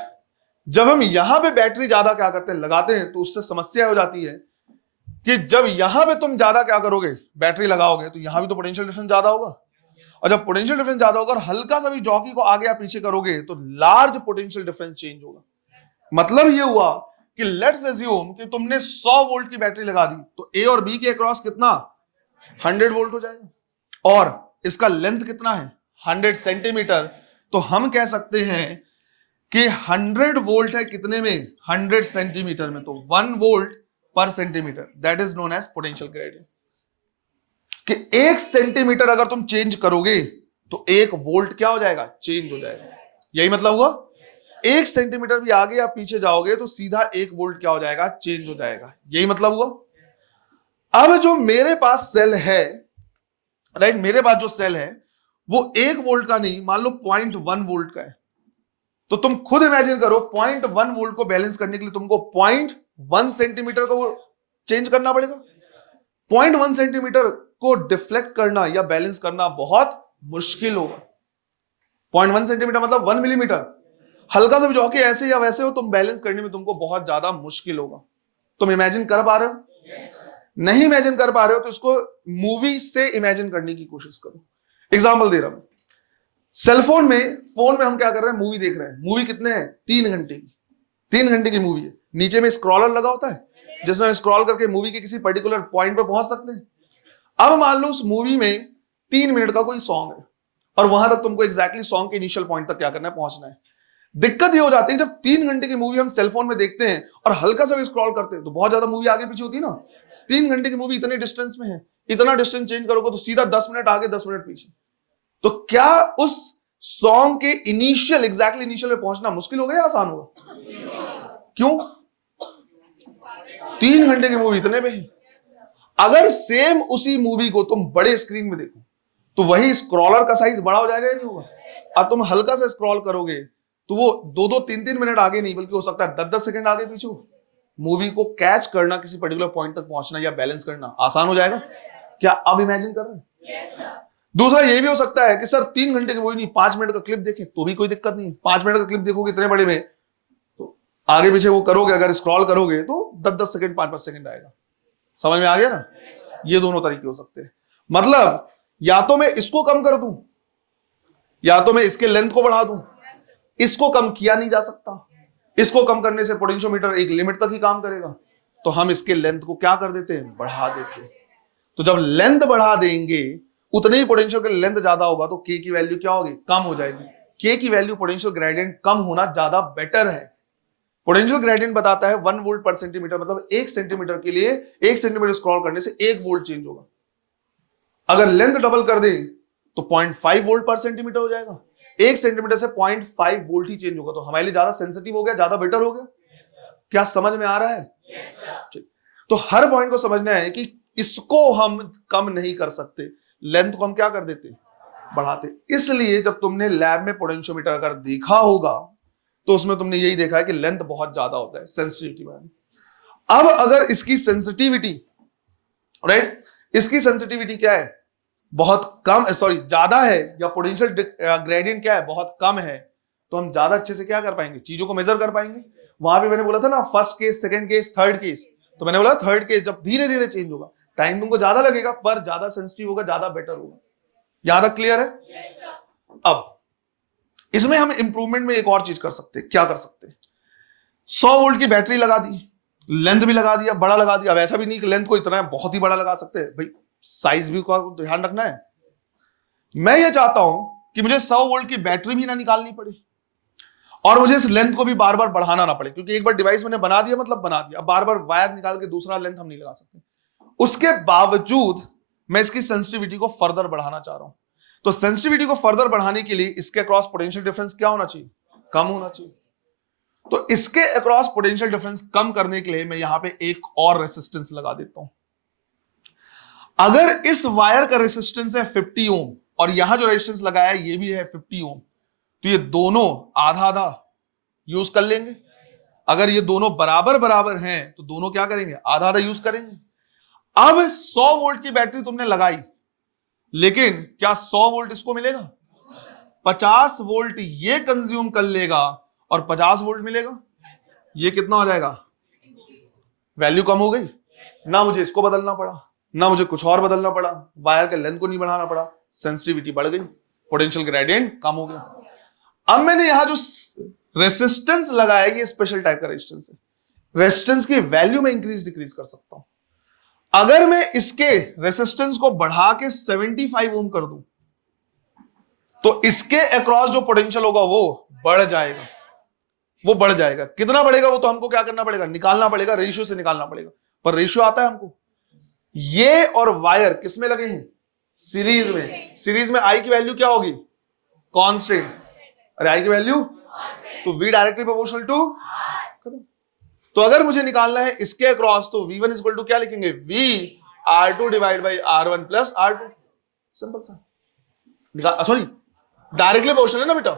जब हम यहां पे बैटरी ज्यादा क्या करते हैं लगाते हैं, तो उससे समस्या हो जाती है कि जब यहां पे तुम ज्यादा क्या करोगे बैटरी लगाओगे तो यहां भी तो पोटेंशियल डिफरेंस ज्यादा होगा, और जब पोटेंशियल डिफरेंस ज्यादा होगा और हल्का सा भी जॉकी को आगे या पीछे करोगे तो लार्ज पोटेंशियल डिफरेंस चेंज होगा। मतलब ये हुआ कि लेट्स अज्यूम कि तुमने 100 वोल्ट की बैटरी लगा दी, तो ए और बी के अक्रॉस कितना 100 वोल्ट हो जाएगा, और इसका लेंथ कितना है 100 सेंटीमीटर। तो हम कह सकते हैं कि 100 वोल्ट है कितने में 100 सेंटीमीटर में, तो 1 volt per centimetre, that is known as potential gradient. कि 1 सेंटीमीटर अगर तुम चेंज करोगे तो 1 वोल्ट क्या हो जाएगा, चेंज हो जाएगा। यही मतलब हुआ, 1 सेंटीमीटर भी आगे या पीछे जाओगे तो सीधा 1 वोल्ट क्या हो जाएगा, चेंज हो जाएगा। यही मतलब हुआ। अब जो मेरे पास सेल है, राइट, मेरे पास जो सेल है वो 1 वोल्ट का नहीं, मान लो 0.1 वोल्ट का है, तो तुम खुद इमेजिन करो 0.1 वोल्ट को बैलेंस करने के लिए तुमको 0.1 सेंटीमीटर को चेंज करना पड़ेगा। 0.1 सेंटीमीटर को डिफ्लेक्ट करना या बैलेंस करना बहुत मुश्किल होगा। 0.1 सेंटीमीटर मतलब 1 मिलीमीटर, हल्का सा भी जो कि ऐसे या वैसे हो, तुम बैलेंस करने में तुमको बहुत ज्यादा मुश्किल होगा। तुम इमेजिन कर पा रहे हो? नहीं इमेजिन कर पा रहे हो तो इसको मूवी से इमेजिन करने की कोशिश करो। एग्जाम्पल दे रहा हूं, सेलफोन में, फोन में हम क्या कर रहे हैं, मूवी देख रहे हैं। मूवी कितने हैं 3 घंटे की, 3 घंटे की मूवी है। नीचे में स्क्रॉलर लगा होता है जिसमें स्क्रॉल करके मूवी के किसी पर्टिकुलर पॉइंट पे पहुंच सकते हैं। अब मान लो उस मूवी में 3 मिनट का कोई सॉन्ग है और वहां तक तुमको एग्जैक्टली सॉन्ग के इनिशियल पॉइंट तक क्या करना है, पहुंचना है। दिक्कत ये हो जाती है जब 3 घंटे की मूवी हम सेलफोन में देखते हैं और हल्का सा भी स्क्रॉल करते हैं तो बहुत ज्यादा मूवी आगे पीछे होती है ना। 3 घंटे की मूवी इतने डिस्टेंस में है, इतना डिस्टेंस चेंज करोगे तो सीधा 10 मिनट आगे 10 मिनट पीछे। तो क्या उस सॉन्ग के इनिशियल, एग्जैक्टली इनिशियल में पहुंचना मुश्किल होगा या आसान होगा? क्यों? 3 घंटे की मूवी इतने में है। अगर सेम उसी मूवी को तुम बड़े स्क्रीन में देखो तो वही स्क्रॉलर का साइज बड़ा हो जाएगा या नहीं होगा? अब तुम हल्का सा स्क्रॉल करोगे तो वो 2-2, 3-3 मिनट आगे नहीं बल्कि हो सकता है 10-10 सेकंड आगे पीछे हो। मूवी को कैच करना, किसी पर्टिकुलर पॉइंट तक पहुंचना या बैलेंस करना आसान हो जाएगा। क्या अब इमेजिन कर रहे हैं? yes, दूसरा ये भी हो सकता है कि सर 3 घंटे की मूवी नहीं, 5 मिनट का क्लिप देखें तो भी कोई दिक्कत नहीं है। 5 मिनट का क्लिप देखोगे इतने बड़े में तो आगे पीछे वो करोगे, अगर स्क्रॉल करोगे तो 10-10 सेकंड 5-5 सेकंड आएगा। समझ में आ गया ना? ये दोनों तरीके हो सकते हैं। मतलब या तो मैं इसको कम कर दूं या तो मैं इसके लेंथ को बढ़ा दूं। इसको कम किया नहीं जा सकता, इसको कम करने से पोटेंशियोमीटर एक लिमिट तक ही काम करेगा, तो हम इसके लेंथ को क्या कर देते हैं, बढ़ा देते हैं। तो जब लेंथ बढ़ा देंगे उतने ही पोटेंशियल का लेंथ ज्यादा होगा तो के की वैल्यू क्या होगी, कम हो जाएगी। के की वैल्यू पोटेंशियल ग्रेडियंट कम होना ज्यादा बेटर है। पोटेंशियल ग्रेडियंट बताता है 1 वोल्ट पर सेंटीमीटर, मतलब 1 सेंटीमीटर के लिए 1 सेंटीमीटर स्क्रॉल करने से 1 वोल्ट चेंज होगा। अगर लेंथ डबल कर दे तो 0.5 वोल्ट पर सेंटीमीटर हो जाएगा। 1 सेंटीमीटर से 0.5 वोल्ट ही चेंज होगा, तो हमारे लिए ज्यादा सेंसिटिव हो गया, ज्यादा बेटर हो गया। क्या समझ में आ रहा है? ठीक। तो हर पॉइंट को समझना है कि इसको हम कम नहीं कर सकते, लेंथ को हम क्या कर देते, बढ़ाते। इसलिए जब तुमने लैब में पोटेंशियोमीटर अगर देखा होगा तो उसमें तुमने यही देखा है कि लेंथ बहुत ज्यादा होता है सेंसिटिविटी में। अब अगर इसकी सेंसिटिविटी, राइट, इसकी सेंसिटिविटी क्या है, बहुत कम, सॉरी ज्यादा है, या पोटेंशियल ग्रेडियंट क्या है, बहुत कम है, तो हम ज्यादा अच्छे से क्या कर पाएंगे, चीजों को मेजर कर पाएंगे। वहां पे मैंने बोला था ना first case, second case, third case, तो मैंने बोला थर्ड केस जब धीरे धीरे चेंज होगा, टाइम तुमको ज्यादा लगेगा पर ज्यादा सेंसिटिव होगा, ज्यादा बेटर होगा। यहां तक क्लियर है? अब इसमें हम इंप्रूवमेंट में एक और चीज कर सकते हैं। क्या कर सकते हैं? 100 वोल्ट की बैटरी लगा दी, लेंथ भी लगा दिया, बड़ा लगा दिया। अब ऐसा भी नहीं कि लेंथ को इतना बहुत ही बड़ा लगा सकते हैं भाई, साइज भी का ध्यान रखना है। मैं ये चाहता हूं कि मुझे 100 वोल्ट की बैटरी भी ना निकालनी पड़े और मुझे इस लेंथ को भी बार बार बढ़ाना ना पड़े, क्योंकि एक बार डिवाइस मैंने बना दिया मतलब बना दिया, अब बार बार वायर निकाल के दूसरा लेंथ हम नहीं लगा सकते। उसके बावजूद मैं इसकी सेंसिटिविटी को फर्दर बढ़ाना चाह रहा हूं। तो सेंसिटिविटी को फर्दर बढ़ाने के लिए इसके अक्रॉस पोटेंशियल डिफरेंस क्या होना चाहिए, कम होना चाहिए। तो इसके अक्रॉस पोटेंशियल डिफरेंस कम करने के लिए मैं यहां पे एक और रेसिस्टेंस लगा देता हूं। अगर इस वायर का रेसिस्टेंस है 50 ओम और यहां जो रेजिस्टेंस लगाया है ये भी है 50 ओम, तो ये दोनों आधा आधा यूज कर लेंगे। अगर ये दोनों बराबर बराबर हैं तो दोनों क्या करेंगे, आधा आधा यूज करेंगे। अब 100 वोल्ट की बैटरी तुमने लगाई, लेकिन क्या 100 वोल्ट इसको मिलेगा? 50 वोल्ट ये कंज्यूम कर लेगा और 50 वोल्ट मिलेगा। ये कितना हो जाएगा, वैल्यू कम हो गई ना, मुझे इसको बदलना पड़ा ना मुझे कुछ और बदलना पड़ा, वायर के लेंथ को नहीं बढ़ाना पड़ा, सेंसिटिविटी बढ़ गई, पोटेंशियल ग्रेडियंट कम हो गया। अब मैंने यहां जो रेसिस्टेंस लगाया ये स्पेशल टाइप का रेजिस्टेंस है, रेजिस्टेंस की वैल्यू में इंक्रीज डिक्रीज कर सकता हूं। अगर मैं इसके रेसिस्टेंस को बढ़ा के 75 ओम कर दूं तो इसके अक्रॉस जो पोटेंशियल होगा वो बढ़ जाएगा, वो बढ़ जाएगा। कितना बढ़ेगा वो तो हमको क्या करना पड़ेगा, निकालना पड़ेगा, रेशियो से निकालना पड़ेगा। पर रेशियो आता है हमको। ये और वायर किस में लगे हैं, सीरीज में। सीरीज में आई की वैल्यू क्या होगी, कांस्टेंट। अरे आई की वैल्यू तो V डायरेक्टली प्रोपोर्शनल टू। तो अगर मुझे निकालना है इसके अक्रॉस तो V1 इक्वल टू क्या लिखेंगे, V R2 divide by R1 plus R2। Simple सा, सॉरी डायरेक्टली प्रोपोर्शनल है ना बेटा,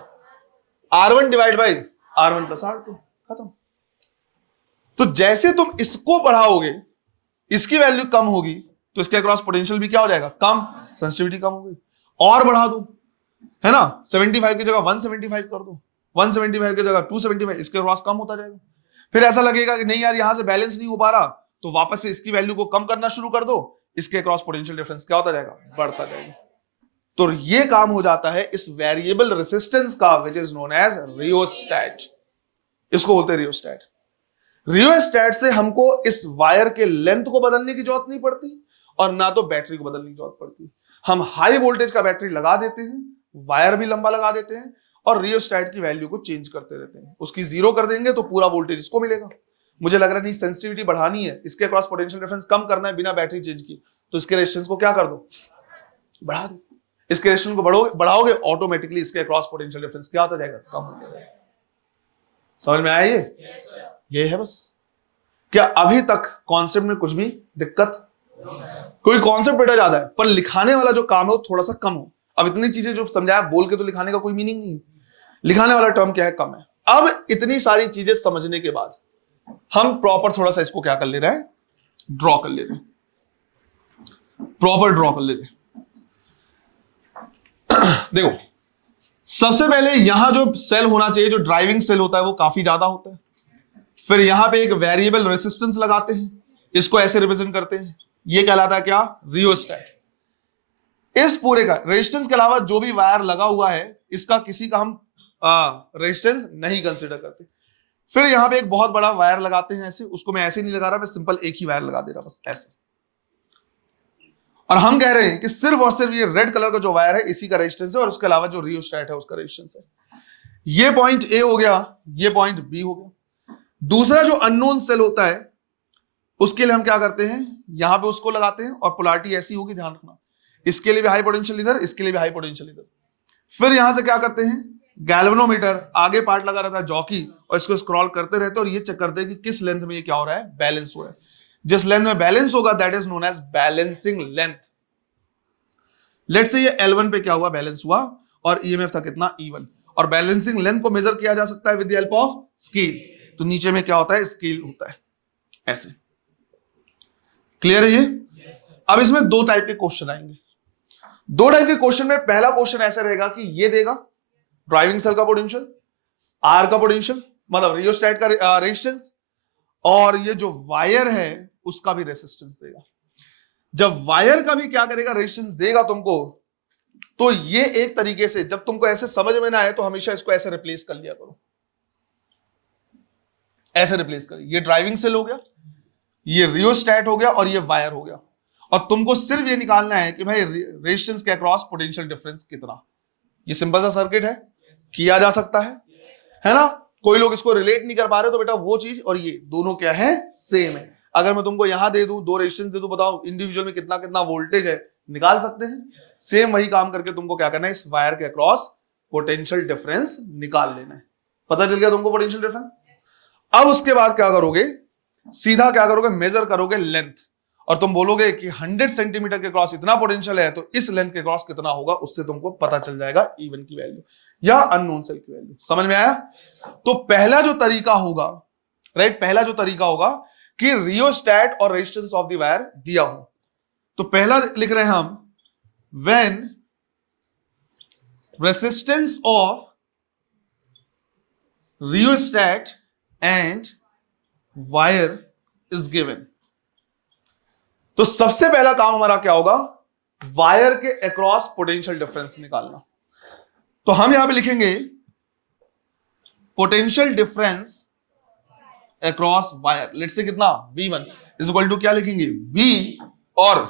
R1 divide by R1 plus R2, खत्म। तो जैसे तुम इसको बढ़ाओगे इसकी वैल्यू कम होगी तो इसके अक्रॉस पोटेंशियल भी क्या हो जाएगा, कम, सेंसिटिविटी कम हो गई। और बढ़ा दो, है ना, 75 की जगह 175 कर दो, 175 की जगह 275, इसके अक्रॉस कम होता जाएगा। फिर ऐसा लगेगा कि नहीं यार यहां से बैलेंस नहीं हो पा रहा, तो वापस से इसकी वैल्यू को कम करना शुरू कर दो, इसके अक्रॉस पोटेंशियल डिफरेंस क्या होता जाएगा, बढ़ता जाएगा। तो ये काम हो जाता है इस वेरिएबल रेसिस्टेंस का, which is known as rheostat. इसको बोलते हैं रियोस्टैट। रियोस्टैट से हमको इस वायर के लेंथ को बदलने की जरूरत नहीं पड़ती और ना तो बैटरी को बदलने की जरूरत पड़ती। हम हाई वोल्टेज का बैटरी लगा देते हैं, वायर भी लंबा लगा देते हैं और रियोस्टैट की वैल्यू को चेंज करते रहते हैं। उसकी 0 कर देंगे तो पूरा वोल्टेज इसको मिलेगा। मुझे लग रहा नहीं सेंसिटिविटी बढ़ानी है, इसके क्रॉस पोटेंशियल डिफरेंस कम करना है बिना बैटरी चेंज किए, तो इसके रेजिस्टेंस को क्या कर दो, बढ़ा दो। इसके रेजिस्टेंस को बढ़ाओगे ऑटोमेटिकली इसके क्रॉस पोटेंशियल डिफरेंस क्या होता जाएगा, कम होता जाएगा। समझ में आया ये है बस। क्या अभी तक कॉन्सेप्ट में कुछ भी दिक्कत? कोई कॉन्सेप्ट बेटा ज्यादा है पर लिखाने वाला जो काम है वो थोड़ा सा कम हो। अब इतनी चीजें जो समझाया बोल के तो लिखाने का कोई मीनिंग नहीं है, लिखाने वाला टर्म क्या है, कम है। अब इतनी सारी चीजें समझने के बाद हम प्रॉपर थोड़ा सा इसको क्या कर ले रहे हैं, ड्रॉ कर ले रहे हैं, प्रॉपर ड्रॉ कर ले रहे हैं। देखो सबसे पहले यहां जो सेल होना चाहिए, जो ड्राइविंग सेल होता है वो काफी ज्यादा होता है। फिर यहां पे एक वेरिएबल रेसिस्टेंस लगाते हैं, इसको ऐसे रिप्रेजेंट करते हैं, ये कहलाता है क्या, रियोस्टैट। इस पूरे का रेजिस्टेंस के अलावा जो भी वायर लगा हुआ है इसका किसी का हम रेजिस्टेंस नहीं कंसीडर करते। फिर यहां पे एक बहुत बड़ा वायर लगाते हैं ऐसे, उसको मैं ऐसे नहीं लगा रहा, मैं सिंपल एक ही वायर लगा दे रहा बस ऐसे। और हम कह रहे हैं कि सिर्फ और सिर्फ ये रेड कलर का जो वायर है इसी का रेजिस्टेंस है और उसके अलावा जो रियोस्टैट है उसका रेजिस्टेंस है। ये पॉइंट ए हो गया, ये पॉइंट बी हो गया। दूसरा जो अननोन सेल होता है उसके लिए हम क्या करते हैं, यहां पे उसको लगाते हैं और पोलैरिटी ऐसी होगी, ध्यान रखना, इसके लिए भी हाई पोटेंशियल इधर, इसके लिए भी हाई पोटेंशियल इधर। फिर यहां से क्या करते हैं, गैल्वेनोमीटर, आगे पार्ट लगा रहता है जॉकी, और इसको स्क्रॉल करते रहते हैं और ये चेक करते हैं कि किस लेंथ में ये क्या हो रहा है, बैलेंस हो रहा है। जिस लेंथ में बैलेंस होगा that is known as balancing length. Let's say ये L1 पे क्या हुआ, बैलेंस हुआ, और ईएमएफ था कितना, E1, और बैलेंसिंग लेंथ को मेजर किया जा सकता है with the help of scale. तो नीचे में क्या होता है, स्केल होता है ऐसे। क्लियर है ये? अब इसमें दो टाइप के क्वेश्चन आएंगे। दो टाइप के क्वेश्चन में पहला क्वेश्चन ऐसा रहेगा कि ये देगा ड्राइविंग सेल का पोटेंशियल, आर का पोटेंशियल, मतलब रियोस्टेट का रेजिस्टेंस, और ये जो वायर है उसका भी रेजिस्टेंस देगा। जब वायर का भी क्या करेगा, रेजिस्टेंस देगा तुमको, तो ये एक तरीके से जब तुमको ऐसे समझ में ना आए तो हमेशा इसको ऐसे रिप्लेस कर लिया करो, ऐसे रिप्लेस कर। ये ड्राइविंग सेल हो गया, ये रियोस्टेट हो गया, और ये वायर हो गया, और तुमको सिर्फ ये निकालना है कि भाई रेजिस्टेंस के अक्रॉस पोटेंशियल डिफरेंस कितना। ये सिंपल सा सर्किट है, किया जा सकता है ना। कोई लोग इसको रिलेट नहीं कर पा रहे तो बेटा वो चीज और ये दोनों क्या है, सेम है। अगर मैं तुमको यहां दे दूं, दो रेजिस्टेंस दे दूं, बताओ इंडिविजुअल में कितना कितना वोल्टेज है, निकाल सकते हैं। सेम वही काम करके तुमको क्या करना है, इस वायर के अक्रॉस पोटेंशियल डिफरेंस निकाल लेना है। पता चल गया तुमको पोटेंशियल डिफरेंस? अब उसके बाद क्या करोगे, सीधा क्या करोगे, मेजर करोगे लेंथ, और तुम बोलोगे कि 100 सेंटीमीटर के क्रॉस इतना पोटेंशियल है, तो इस लेंथ के क्रॉस कितना होगा, उससे तुमको पता चल जाएगा E1 की वैल्यू या अननोन सेल की वैल्यू। समझ में आया? तो पहला जो तरीका होगा, राइट, पहला जो तरीका होगा कि रियोस्टेट और रेजिस्टेंस ऑफ द वायर दिया हो, तो पहला लिख रहे हैं हम, when resistance of rheostat and wire is given. तो सबसे पहला काम हमारा क्या होगा, वायर के अक्रॉस पोटेंशियल डिफरेंस निकालना। तो हम यहां पे लिखेंगे potential difference across wire, let's say कितना, V1 इज इक्वल टू क्या लिखेंगे, V और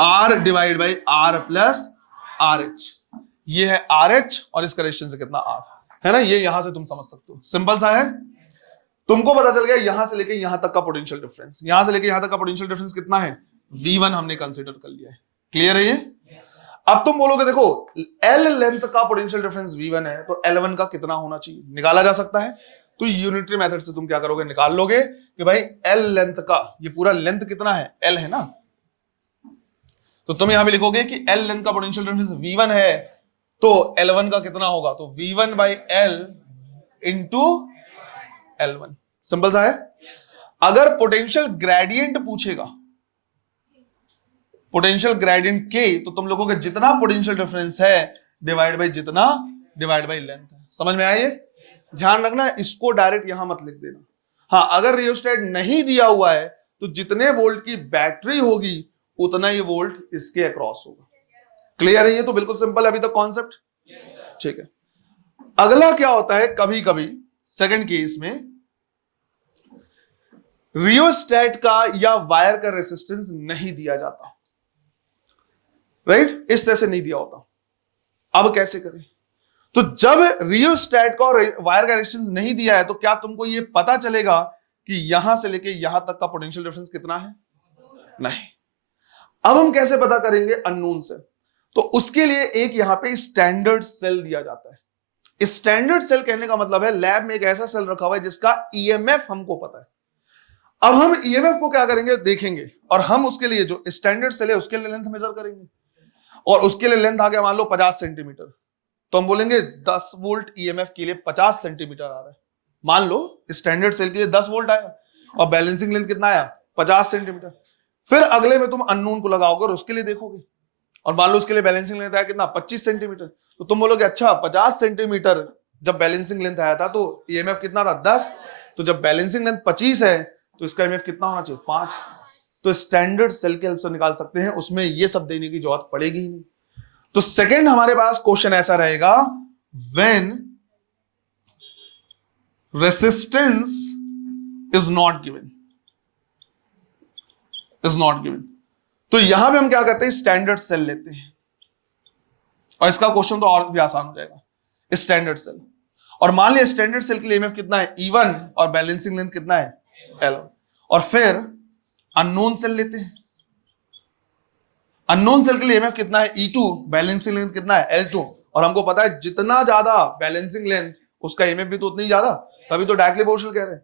R divide by R plus RH। ये है RH और इसका रेजिस्टेंस कितना R है ना। ये यहां से तुम समझ सकते हो, सिंपल सा है। तुमको पता चल गया यहां से लेके यहां तक का पोटेंशियल डिफरेंस, यहां से लेके यहां तक का पोटेंशियल डिफरेंस कितना है, V1 हमने कंसीडर कर लिया है। क्लियर है ये? अब तुम बोलोगे देखो L लेंथ का पोटेंशियल डिफरेंस V1 है, तो L1 का कितना होना चाहिए, निकाला जा सकता है। तो यूनिटरी मेथड से तुम क्या करोगे, निकाल लोगे कि भाई L लेंथ का, ये पूरा लेंथ कितना है, L है ना, तो तुम यहां पे लिखोगे कि L लेंथ का पोटेंशियल डिफरेंस V1 है, तो L1 का कितना होगा, तो V1 by L into L1। Simple सा है। अगर पोटेंशियल ग्रेडियंट पूछेगा, पोटेंशियल ग्रेडियंट K, तो तुम लोगों के जितना पोटेंशियल डिफरेंस है डिवाइड बाई जितना डिवाइड बाई लेंथ है। समझ में आया ये? ध्यान रखना, इसको डायरेक्ट यहां मत लिख देना। हाँ, अगर रियोस्टेट नहीं दिया हुआ है तो जितने वोल्ट की बैटरी होगी उतना ही वोल्ट इसके अक्रॉस होगा। क्लियर है ये? तो बिल्कुल सिंपल है अभी तक कॉन्सेप्ट, ठीक है। अगला क्या होता है, कभी कभी सेकंड केस में रियोस्टेट का या वायर का रेजिस्टेंस नहीं दिया जाता, राइट, इस तरह से नहीं दिया होता। अब कैसे करें? तो जब रियोस्टेट का और वायर का रेजिस्टेंस नहीं दिया है, तो क्या तुमको ये पता चलेगा कि यहां से लेके यहां तक का पोटेंशियल डिफरेंस कितना है? नहीं। अब हम कैसे पता करेंगे, अननोन से। तो उसके लिए एक यहां पे स्टैंडर्ड सेल दिया जाता है। स्टैंडर्ड सेल कहने का मतलब है लैब में एक ऐसा सेल रखा हुआ है जिसका ईएमएफ हमको पता है। अब हम ईएमएफ को क्या करेंगे, देखेंगे, और हम उसके लिए जो स्टैंडर्ड सेल है उसके लिए लेंथ मेजर करेंगे, और उसके लिए लेंथ आ गया मान लो 50 सेंटीमीटर, तो हम बोलेंगे 10 वोल्ट ईएमएफ के लिए 50 सेंटीमीटर आ रहा है। मान लो स्टैंडर्ड सेल के लिए 10 वोल्ट आया और बैलेंसिंग लेंथ कितना आया, 50 सेंटीमीटर। फिर अगले में तुम अननोन को लगाओगे और उसके लिए देखोगे, और मान लो उसके लिए बैलेंसिंग लेंथ आया कितना, 25 सेंटीमीटर, तो तुम बोलोगे अच्छा 50 सेंटीमीटर जब बैलेंसिंग लेंथ आया था तो ईएमएफ कितना था, 10, तो जब बैलेंसिंग लेंथ 25 है तो इसका ईएमएफ कितना होना चाहिए, 5। तो स्टैंडर्ड सेल के हेल्प से निकाल सकते हैं, उसमें ये सब देने की जरूरत पड़ेगी ही नहीं। तो सेकंड हमारे पास क्वेश्चन ऐसा रहेगा, when resistance is not given, is not given. तो यहां पे हम क्या करते हैं, स्टैंडर्ड सेल लेते हैं, और इसका क्वेश्चन तो और भी आसान हो जाएगा। स्टैंडर्ड सेल, और मान लिया स्टैंडर्ड सेल के लिए ईएमएफ कितना है, E1, और बैलेंसिंग लेंथ कितना है, L1, और फिर अननोन सेल लेते हैं। अननोन सेल के लिए ईएमएफ कितना है, E2, बैलेंसिंग लेंथ कितना है, L2, और हमको पता है जितना ज्यादा बैलेंसिंग लेंथ उसका ईएमएफ भी तो उतनी ज्यादा, तभी तो डायरेक्टली प्रोपोर्शनल कह रहे हैं।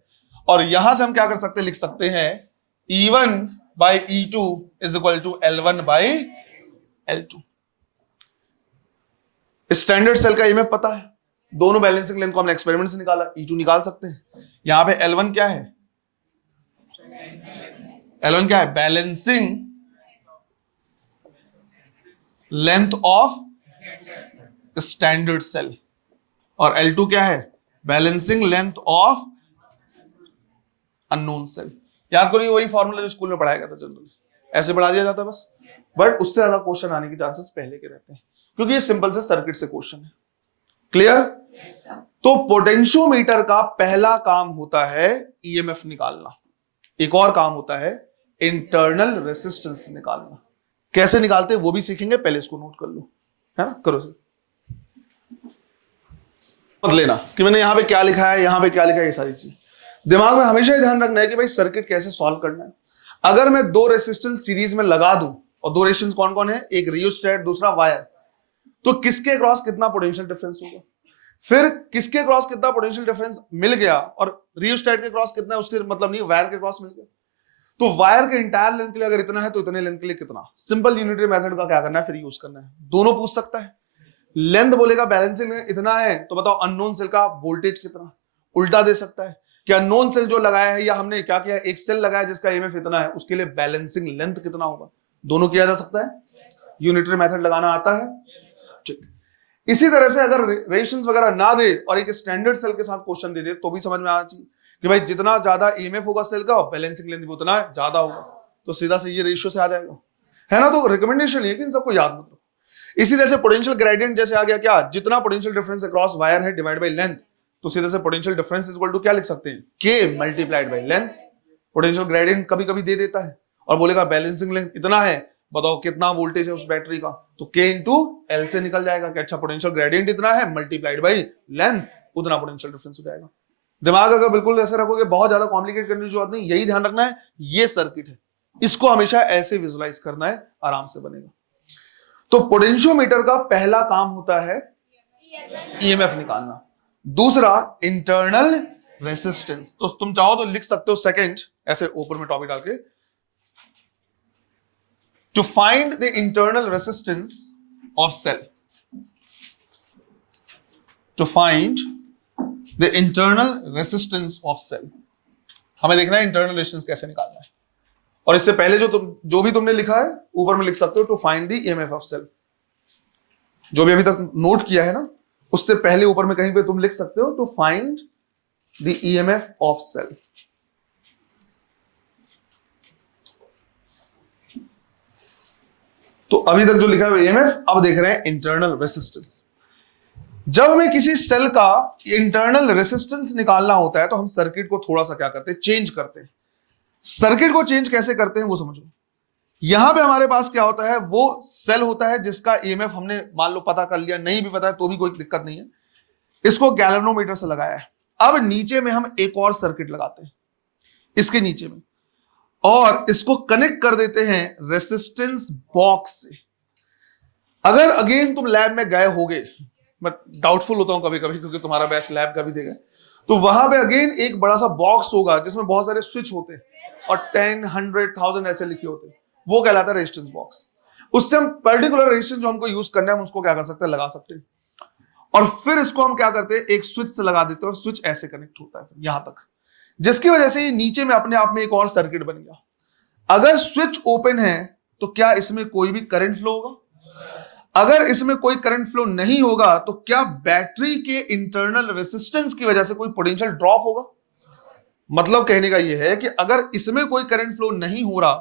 और यहां से हम क्या कर सकते हैं, लिख सकते हैं E1 by E2 is equal to L1 by L2। Standard cell का ईएमएफ पता है, दोनों बैलेंसिंग लेंथ को हमने एक्सपेरिमेंट से निकाला, E2 निकाल सकते हैं। यहां पे L1 क्या है, L1 क्या है, balancing length of standard cell, और L2 क्या है, balancing length of unknown cell. याद करो, वही फॉर्मूला जो स्कूल में पढ़ाया गया था जनरली, ऐसे बढ़ा दिया जाता है बस, बट उससे ज्यादा क्वेश्चन आने के चांसेस पहले के रहते हैं, क्योंकि ये सिंपल से सर्किट से क्वेश्चन है। क्लियर? तो पोटेंशियोमीटर का पहला काम होता है ईएमएफ निकालना, एक और काम होता है इंटरनल रेसिस्टेंस निकालना। कैसे निकालते हैं वो भी सीखेंगे, पहले इसको नोट कर लो, है ना, करो सर। मत लेना कि मैंने यहां पे क्या लिखा है, यहां पे क्या लिखा है, ये सारी चीज दिमाग में हमेशा ही ध्यान रखना है कि भाई सर्किट कैसे सॉल्व करना है। अगर मैं दो रेसिस्टेंस सीरीज में लगा दूं, और दो रेसिस्टेंस कौन कौन है, एक रियोस्टेट दूसरा वायर, तो किसके क्रॉस कितना पोटेंशियल डिफरेंस होगा, फिर किसके क्रॉस कितना पोटेंशियल डिफरेंस मिल गया और रियोस्टेट के क्रॉस कितना है, उससे मतलब नहीं, वायर के क्रॉस मिल गया, तो वायर के इंटायर लेंथ के लिए अगर इतना है तो इतने लेंथ के लिए कितना। सिंपल यूनिटरी मेथड का क्या करना है, फिर यूज करना है। दोनों पूछ सकता है, लेंथ बोलेगा बैलेंसिंग इतना है तो बताओ अननोन सेल का वोल्टेज कितना, उल्टा दे सकता है कि अननोन सेल जो लगाया है, या हमने क्या किया, एक सेल लगाया जिसका ईएमएफ इतना है, उसके लिए बैलेंसिंग लेंथ कितना होगा। दोनों किया जा सकता है, यूनिटरी मेथड लगाना आता है। ठीक, इसी तरह से अगर रेशंस वगैरह ना दे और एक स्टैंडर्ड सेल के साथ क्वेश्चन दे दे तो भी समझ में आना चाहिए कि भाई जितना ज्यादा ईएमएफ होगा सेल का, बैलेंसिंग लेंथ भी उतना ज्यादा होगा, तो सीधा से ये रेशियो से आ जाएगा, है ना। तो रिकमेंडेशन है कि इन सबको याद मत रखो। इसी तरह से पोटेंशियल ग्रेडियंट जैसे आ गया, क्या, जितना पोटेंशियल डिफरेंस अक्रॉस वायर है डिवाइड बाय लेंथ, तो सीधे से पोटेंशियल डिफरेंस इक्वल टू क्या लिख सकते हैं, K multiplied by length. Potential gradient कभी कभी दे देता है और बोलेगा बैलेंसिंग लेंथ इतना है, बताओ कितना वोल्टेज है उस बैटरी का, तो K इंटू L से निकल जाएगा कि अच्छा पोटेंशियल ग्रेडियंट इतना है मल्टीप्लाइड बाय लेंथ, उतना पोटेंशियल डिफरेंस हो जाएगा। दिमाग अगर बिल्कुल ऐसे रखोगे, बहुत ज्यादा कॉम्प्लिकेट करने की जरूरत नहीं, यही ध्यान रखना है, ये सर्किट है, इसको हमेशा ऐसे विजुलाइज करना है, आराम से बनेगा। तो पोटेंशियोमीटर का पहला काम होता है ईएमएफ निकालना, दूसरा इंटरनल रेसिस्टेंस। तो तुम चाहो तो लिख सकते हो सेकंड, ऐसे ऊपर में टॉपिक डाल के, to find the internal resistance of cell, to find the internal resistance of cell. हमें देखना है इंटरनल रेसिस्टेंस कैसे निकालना है। और इससे पहले जो भी तुमने लिखा है ऊपर में लिख सकते हो, to find the EMF of cell, जो भी अभी तक नोट किया है ना, उससे पहले ऊपर में कहीं पे तुम लिख सकते हो, to find the EMF of cell. तो अभी तक जो लिखा है ईएमएफ, अब देख रहे हैं इंटरनल रेसिस्टेंस। जब हमें किसी सेल का इंटरनल रेसिस्टेंस निकालना होता है तो हम सर्किट को थोड़ा सा क्या करते हैं, चेंज करते हैं। सर्किट को चेंज कैसे करते हैं वो समझो। यहां पे हमारे पास क्या होता है, वो सेल होता है जिसका ईएमएफ हमने मान लो पता कर लिया, नहीं भी पता है तो भी कोई दिक्कत नहीं है, इसको गैल्वेनोमीटर से लगाया है। अब नीचे में हम एक और सर्किट लगाते हैं इसके नीचे में, और इसको कनेक्ट कर देते हैं रेसिस्टेंस बॉक्स से। अगर अगेन तुम लैब में गए होगे, मैं डाउटफुल होता हूं कभी कभी क्योंकि तुम्हारा बैच लैब का भी देगा, तो वहां पे अगेन एक बड़ा सा बॉक्स होगा जिसमें बहुत सारे स्विच होते हैं और 10, 100, 1000 ऐसे लिखे होते हैं, वो कहलाता है रेजिस्टेंस बॉक्स। उससे हम पर्टिकुलर रेजिस्टेंस जो हमको यूज करना है हम उसको क्या कर सकते हैं, लगा सकते हैं। और फिर इसको हम क्या करते हैं, एक स्विच से लगा देते हैं और स्विच ऐसे कनेक्ट होता है यहां तक, जिसकी वजह से ये नीचे में अपने आप में एक और सर्किट बन गया। अगर स्विच ओपन है तो क्या इसमें कोई भी करंट फ्लो होगा? अगर इसमें कोई करंट फ्लो नहीं होगा तो क्या बैटरी के इंटरनल रेसिस्टेंस की वजह से कोई पोटेंशियल ड्रॉप होगा? मतलब कहने का यह है कि अगर इसमें कोई करंट फ्लो नहीं हो रहा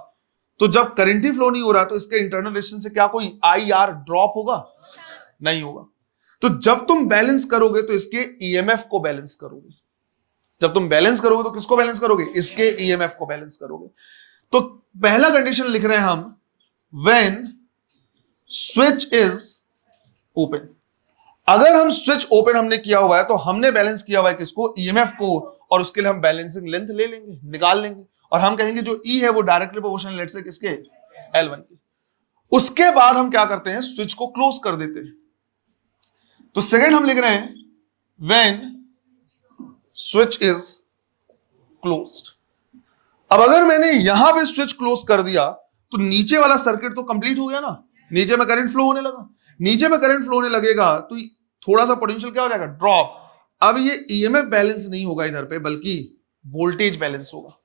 तो जब करंट ही फ्लो नहीं हो रहा तो इसके इंटरनल रेसिस्टेंस से क्या कोई IR ड्रॉप होगा? नहीं होगा। तो जब तुम बैलेंस करोगे तो इसके ईएमएफ को बैलेंस करोगे। जब तुम बैलेंस करोगे तो किसको बैलेंस करोगे? इसके ईएमएफ को बैलेंस करोगे। तो पहला कंडीशन लिख रहे हैं हम, व्हेन स्विच इज ओपन। अगर हम स्विच ओपन हमने किया हुआ है तो हमने बैलेंस किया हुआ है किसको? ईएमएफ को, और उसके लिए हम बैलेंसिंग लेंथ ले लेंगे, निकाल लेंगे, और हम कहेंगे जो ई है वो डायरेक्टली प्रोपोर्शनल लेट से किसके? L1 के। उसके बाद हम क्या करते हैं, स्विच को क्लोज कर देते हैं। तो सेकंड हम लिख रहे हैं व्हेन स्विच इज क्लोज्ड। अब अगर मैंने यहां पे स्विच क्लोज कर दिया तो नीचे वाला सर्किट तो कंप्लीट हो गया ना, नीचे में करंट फ्लो होने लगा, नीचे में करंट फ्लो होने लगेगा तो थोड़ा सा पोटेंशियल क्या हो जाएगा, ड्रॉप। अब ये ईएमएफ बैलेंस नहीं होगा इधर पे, बल्कि वोल्टेज बैलेंस होगा।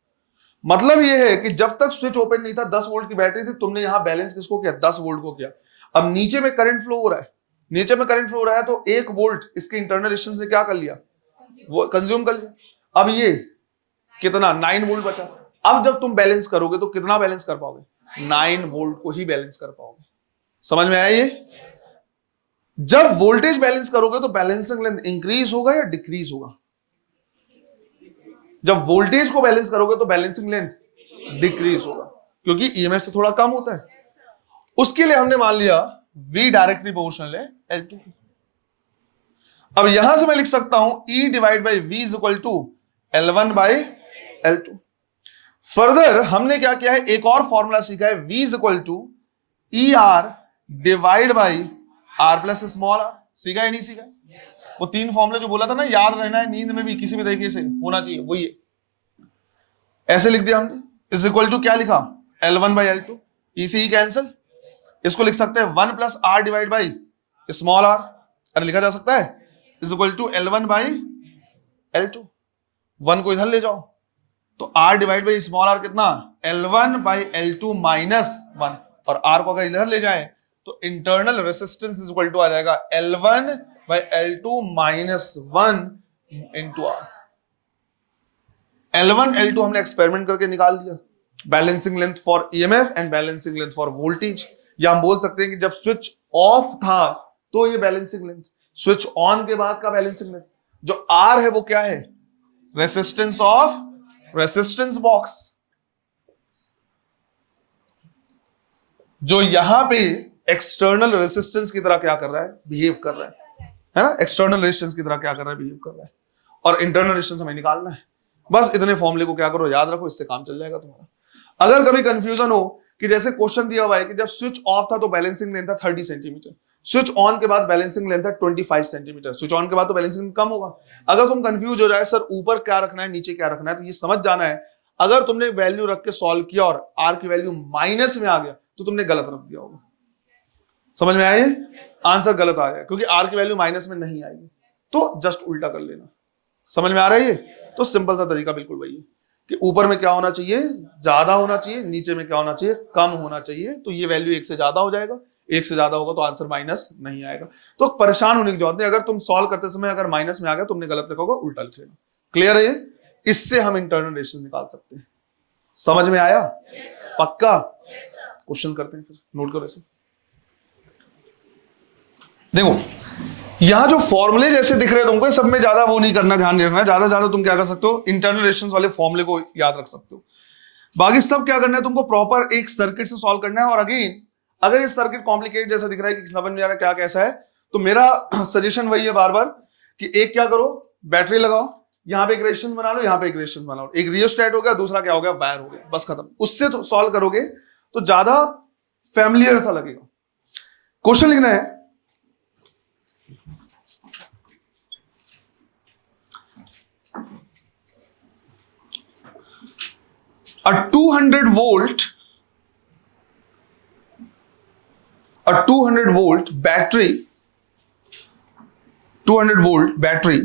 मतलब ये है कि जब तक स्विच ओपन नहीं था, 10 वोल्ट की बैटरी थी, तुमने यहां बैलेंस किसको किया, 10 वोल्ट को किया। अब नीचे में करंट फ्लो हो रहा है, नीचे में करंट फ्लो हो रहा है, तो 1 वोल्ट इसके इंटरनल रेजिस्टेंस से क्या कर लिया, वो कंज्यूम कर लिया। अब ये कितना, 9 वोल्ट बचा। अब जब तुम बैलेंस करोगे तो कितना बैलेंस कर पाओगे, 9 वोल्ट को ही बैलेंस कर पाओगे। समझ में आया ये? जब वोल्टेज बैलेंस करोगे तो बैलेंसिंग लेंथ इंक्रीज होगा या डिक्रीज होगा? जब वोल्टेज को बैलेंस करोगे तो बैलेंसिंग लेंथ डिक्रीज होगा, क्योंकि ईएमएफ से थोड़ा कम होता है। उसके लिए हमने मान लिया V डायरेक्टली प्रोपोर्शनल है L2। अब यहां से मैं लिख सकता हूं E divide by V is equal to L1 by L2। Further हमने क्या किया है, एक और फॉर्मूला सीखा है, V is equal to ER divide by R plus small r। सीखा है नहीं सीखा? वो 3 फॉर्मूले जो बोला था ना, याद रहना है, नींद में भी किसी भी तरीके से होना चाहिए, वही है। ऐसे लिख दिया हमने, इज इक्वल टू क्या लिखा, L1 बाई L2, इसी कैंसिल। इसको लिख सकते हैं 1 plus R divide by small r, अरे लिखा जा सकता है, is equal to L1 by L2। 1 को इधर ले जाओ तो R divide by small r कितना, L1 बाई L2 माइनस 1, और R को अगर इधर ले जाए तो internal resistance is equal to आ जाएगा L1 by L2 minus 1 into R। L1 L2 हमने एक्सपेरिमेंट करके निकाल दिया, balancing length for EMF and balancing length for voltage. या हम बोल सकते हैं कि जब स्विच ऑफ था तो ये बैलेंसिंग लेंथ, स्विच ऑन के बाद का बैलेंसिंग लेंथ। जो R है वो क्या है, रेसिस्टेंस ऑफ रेसिस्टेंस बॉक्स, जो यहां पे एक्सटर्नल रेसिस्टेंस की तरह क्या कर रहा है, बिहेव कर रहा है ना, एक्सटर्नल रेजिस्टेंस की तरह क्या कर रहा है, बिहेव कर रहा है। और इंटरनल रेजिस्टेंस हमें निकालना है। बस इतने फॉर्मूले को क्या करो, याद रखो, इससे काम चल जाएगा तुम्हारा। अगर कभी कंफ्यूजन हो कि जैसे क्वेश्चन दिया हुआ है कि जब स्विच ऑफ था तो बैलेंसिंग लेंथ था 30 सेंटीमीटर, स्विच ऑन के बाद बैलेंसिंग लेंथ था 25 सेंटीमीटर, स्विच ऑन के बाद तो बैलेंसिंग कम होगा। अगर तुम कंफ्यूज हो जाए सर ऊपर क्या रखना है नीचे क्या रखना है, तो ये समझ जाना है, अगर तुमने वैल्यू रख के सॉल्व किया और R की वैल्यू माइनस में आ गया तो तुमने गलत रख दिया होगा। समझ में आया, आंसर गलत आ जाए, क्योंकि R की वैल्यू माइनस में नहीं आएगी, तो जस्ट उल्टा कर लेना। समझ में आ रहा है ये? तो सिंपल सा तरीका बिल्कुल वही है कि ऊपर में क्या होना चाहिए, ज्यादा होना चाहिए, नीचे में क्या होना चाहिए, कम होना चाहिए। तो ये वैल्यू 1 से ज्यादा हो जाएगा, 1 से ज्यादा होगा तो आंसर माइनस नहीं आएगा। तो परेशान होने की जरूरत नहीं, अगर तुम सॉल्व करते समय अगर माइनस में आ गया तुमने गलत लिखा होगा, उल्टा लिख लेना। क्लियर है ये? इससे हम इंटरनल रेजिस्टेंस निकाल सकते हैं। समझ में आया? पक्का? क्वेश्चन करते हैं, फिर नोट करो इसे। देखो यहां जो फॉर्मूले जैसे दिख रहे हैं तुमको, सब में ज्यादा वो नहीं करना, ध्यान नहीं रखना। ज्यादा ज्यादा तुम क्या कर सकते हो, इंटरनल रेजिस्टेंस वाले फॉर्मूले को याद रख सकते हो। बाकी सब क्या करना है तुमको, प्रॉपर एक सर्किट से सॉल्व करना है। और अगेन अगर ये सर्किट कॉम्प्लिकेट जैसा दिख रहा है कि समझ में आ रहा है क्या कैसा है, तो मेरा सजेशन वही है बार बार कि एक क्या करो, बैटरी लगाओ, यहाँ पे एक रेजिस्टेंस बना लो, यहाँ पे एक रेजिस्टेंस बना लो, एक रियोस्टेट हो गया, दूसरा क्या हो गया, वायर हो गया, बस खत्म। उससे तो सॉल्व करोगे तो ज्यादा फैमिलियर सा लगेगा। क्वेश्चन लिखना है, a 200 volt battery, 200 volt battery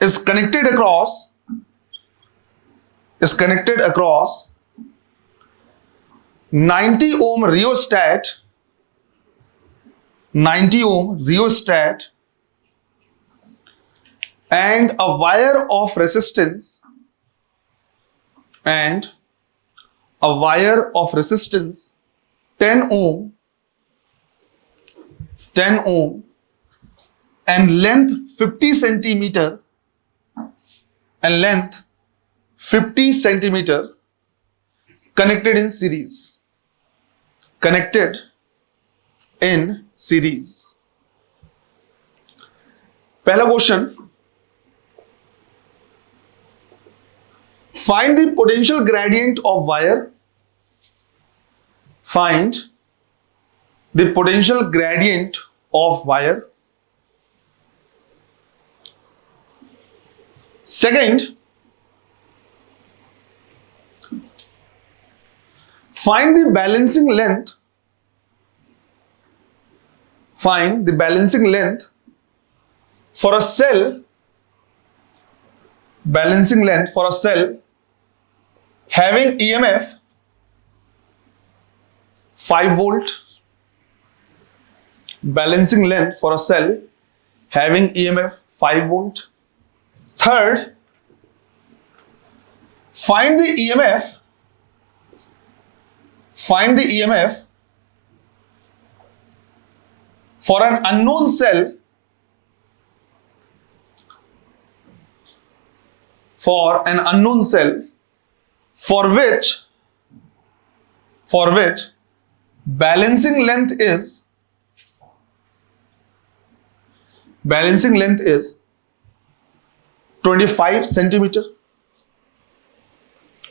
is connected across 90 ohm rheostat, 90 ohm rheostat and a wire of resistance, and a wire of resistance 10 ohm and length 50 centimeter connected in series, पहला question, find the potential gradient of wire, find the potential gradient of wire Second, find the balancing length. Find the balancing length for a cell. Balancing length for a cell having EMF 5 volt. Balancing length for a cell having EMF 5 volt. Third, find the EMF. Find the EMF for an unknown cell. For an unknown cell for which balancing length is 25 centimeter.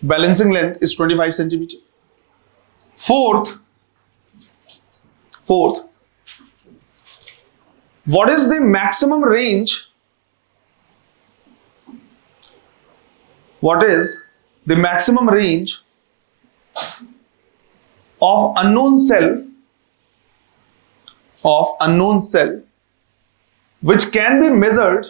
Balancing length is 25 centimeter. Fourth, what is the maximum range? What is the maximum range of unknown cell which can be measured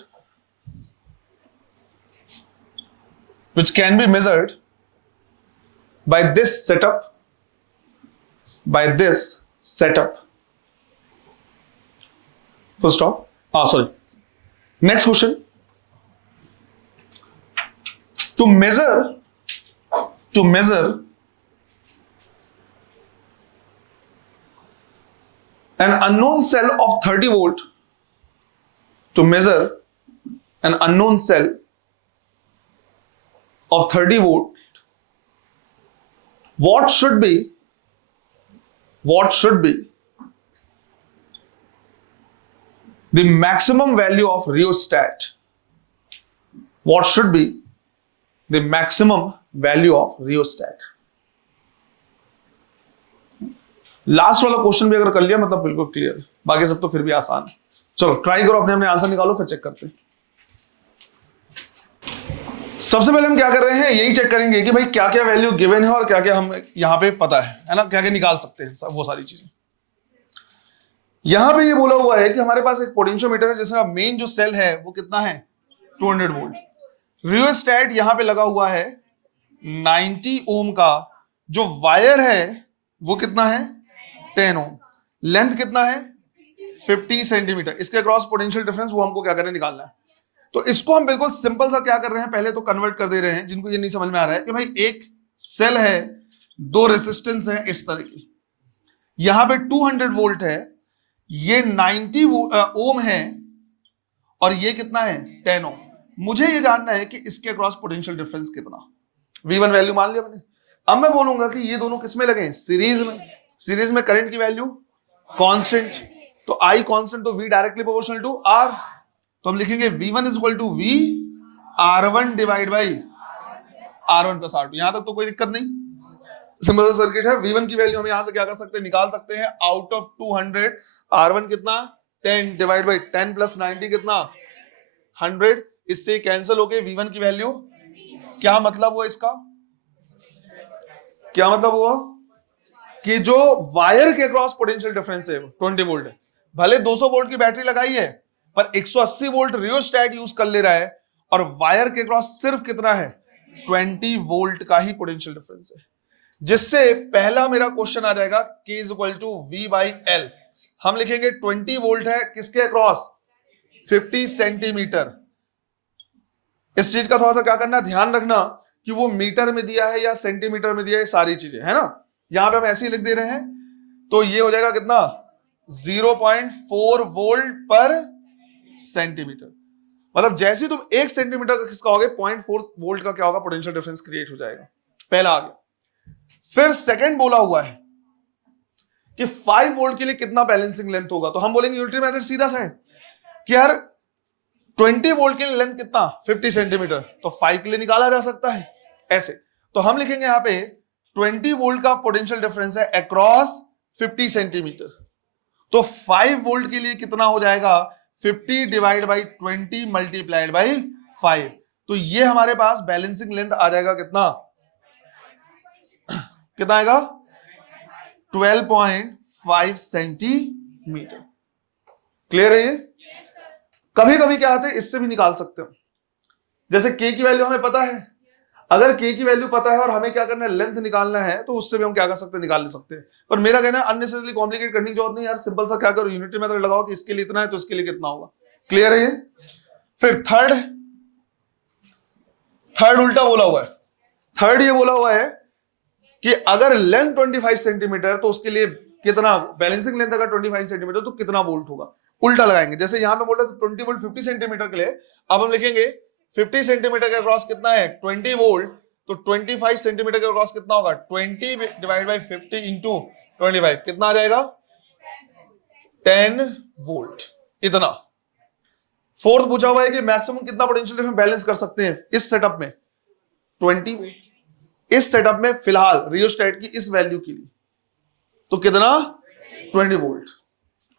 by this setup? Full stop. Sorry. Next question. To measure an unknown cell of 30 volt, to measure an unknown cell of 30 volt, what should be the maximum value of rheostat? What should be the maximum value of rheostat? Last वाला क्वेश्चन भी अगर कर लिया मतलब बिल्कुल क्लियर, बाकी सब तो फिर भी आसान है। चलो ट्राई करो, अपने आंसर निकालो, फिर चेक करते हैं। सबसे पहले हम क्या कर रहे हैं, यही चेक करेंगे कि भाई क्या क्या वैल्यू गिवन है और क्या क्या हम यहां पे पता है ना, क्या क्या निकाल सकते हैं, वो सारी चीजें। यहां पे ये बोला हुआ है कि हमारे पास एक पोटेंशियोमीटर है जिसका मेन जो सेल है वो कितना है 200 वोल्ट। रियोस्टैट यहां पे लगा हुआ है 90 ओम का, जो वायर है वो कितना है 10 ओम, लेंथ कितना है 50 सेंटीमीटर, इसके अक्रॉस पोटेंशियल डिफरेंस वो हमको क्या करना है, निकालना है। तो इसको हम बिल्कुल सिंपल सा क्या कर रहे हैं, पहले तो कन्वर्ट कर दे रहे हैं। जिनको ये नहीं समझ में आ रहा है कि भाई एक सेल है, दो रेजिस्टेंस है इस तरह की, यहां पे 200 वोल्ट है, ये 90 ओम है और ये कितना है 10 ओम। मुझे ये जानना है कि इसके अक्रॉस पोटेंशियल डिफरेंस कितना। V1 वैल्यू मान लिया मैंने। अब मैं बोलूंगा कि ये दोनों किसमें लगे, सीरीज में। सीरीज में करंट की वैल्यू कांस्टेंट, तो I कांस्टेंट, तो V directly proportional to R, तो हम लिखेंगे V1 is equal to V R1 divide by R1 plus R2। यहां तक तो कोई दिक्कत नहीं, सिंपल सा सर्किट है। V1 की वैल्यू हम यहां से क्या कर सकते हैं, निकाल सकते हैं। आउट ऑफ 200 R1 कितना 10 डिवाइड बाई 10 प्लस 90 कितना 100, इससे कैंसिल हो गए V1 की वैल्यू। क्या मतलब हुआ इसका, क्या मतलब हुआ कि जो वायर के अक्रॉस पोटेंशियल डिफरेंस है 20 वोल्ट है, भले 200 वोल्ट की बैटरी लगाई है पर 180 वोल्ट रियोस्टैट यूज कर ले रहा है, और वायर के अक्रॉस सिर्फ कितना है 20 वोल्ट का ही पोटेंशियल डिफरेंस है। जिससे पहला मेरा क्वेश्चन आ जाएगा K is equal to V by L। हम लिखेंगे 20 वोल्ट है किसके अक्रॉस 50 सेंटीमीटर। इस चीज का थोड़ा सा क्या करना, ध्यान रखना कि वो मीटर में दिया है या सेंटीमीटर में दिया है, सारी चीजें है ना। यहां पे हम ऐसे ही लिख दे रहे हैं, तो ये हो जाएगा कितना 0.4 वोल्ट पर सेंटीमीटर। मतलब जैसे तुम 1 सेंटीमीटर का किसका होगे 0.4 वोल्ट का क्या होगा, पोटेंशियल डिफरेंस क्रिएट हो जाएगा। पहला आ गया। फिर सेकंड बोला हुआ है कि 5 वोल्ट के लिए कितना बैलेंसिंग लेंथ होगा, तो हम बोलेंगे यूनिटरी मेथड सीधा सा है कि यार 20 वोल्ट के लिए लेंथ कितना 50 सेंटीमीटर, तो 5 के लिए निकाला जा सकता है ऐसे। तो हम लिखेंगे यहां पे 20 वोल्ट का पोटेंशियल डिफरेंस है अक्रॉस 50 सेंटीमीटर, तो 5 वोल्ट के लिए कितना हो जाएगा 50 डिवाइड बाई 20 मल्टीप्लाइड बाई 5। तो ये हमारे पास बैलेंसिंग लेंथ आ जाएगा कितना कितना आएगा 12.5 सेंटीमीटर। क्लियर है ये? कभी कभी क्या आते हैं इससे भी निकाल सकते हो, जैसे के की वैल्यू हमें पता है, अगर के की वैल्यू पता है और हमें क्या करना है लेंथ निकालना है तो उससे भी हम क्या कर सकते हैं निकाल ले सकते हैं। पर मेरा कहना है अननेसेसरली कॉम्प्लिकेट करने की जरूरत नहीं यार, सिंपल सा क्या करो यूनिटी मेथड लगाओ कि इसके लिए इतना है तो इसके लिए कितना होगा। क्लियर है ये? फिर थर्ड उल्टा बोला हुआ है। थर्ड ये बोला हुआ है कि अगर लेंथ 25 सेंटीमीटर तो उसके लिए कितना, बैलेंसिंग लेंथ अगर 25 सेंटीमीटर तो कितना वोल्ट होगा। उल्टा लगाएंगे, जैसे यहां पे बोल रहे थे 20 वोल्ट 50 सेंटीमीटर के लिए, अब हम लिखेंगे 50 सेंटीमीटर का क्रॉस कितना है 20 वोल्ट, तो 25 सेंटीमीटर का क्रॉस कितना होगा 20 डिवाइड बाई 50 इंटू 25 कितना आ जाएगा 10 वोल्ट। इतना। फोर्थ पूछा हुआ है कि मैक्सिमम कितना पोटेंशियल डिफरेंस बैलेंस कर सकते हैं इस सेटअप में 20, इस सेटअप में फिलहाल रियोस्टेट की इस वैल्यू के लिए तो कितना 20 वोल्ट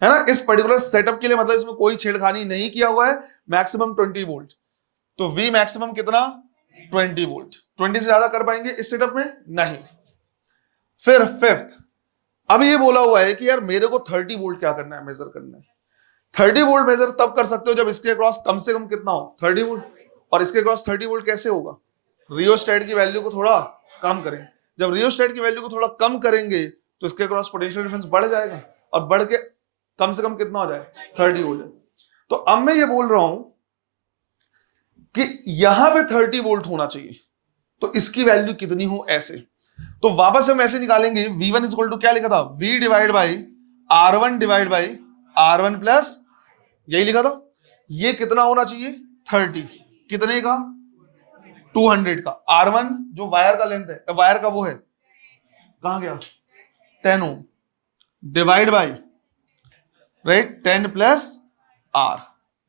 है ना, इस पर्टिकुलर सेटअप के लिए, मतलब इसमें कोई छेड़खानी नहीं किया हुआ है, मैक्सिमम 20 वोल्ट। तो V मैक्सिमम कितना 20 वोल्ट। 20 से ज्यादा कर पाएंगे इस सेटअप में नहीं। फिर फिफ्थ, अब ये बोला हुआ है कि यार मेरे को 30 वोल्ट क्या करना है, मेजर करना है। 30 वोल्ट मेजर तब कर सकते हो जब इसके अक्रॉस कम से कम कितना हो 30 वोल्ट, और इसके अक्रॉस 30 वोल्ट कैसे होगा, रियोस्टेट की वैल्यू को थोड़ा कम करेंगे। जब रियोस्टेट की वैल्यू को थोड़ा कम करेंगे तो इसके अक्रॉस पोटेंशियल डिफरेंस बढ़ जाएगा, और बढ़ के कम से कम कितना हो जाए 30 हो जाए। तो अब मैं ये बोल रहा हूं कि यहां पे 30 वोल्ट होना चाहिए, तो इसकी वैल्यू कितनी हो ऐसे, तो वापस हम ऐसे निकालेंगे V1 इक्वल टू क्या लिखा था V divide by R1 divide by R1 plus, यही लिखा था। ये कितना होना चाहिए 30, कितने का 200 का। R1 जो वायर का लेंथ है, वायर का वो है, कहां गया 10 ohm, divide by right 10 plus R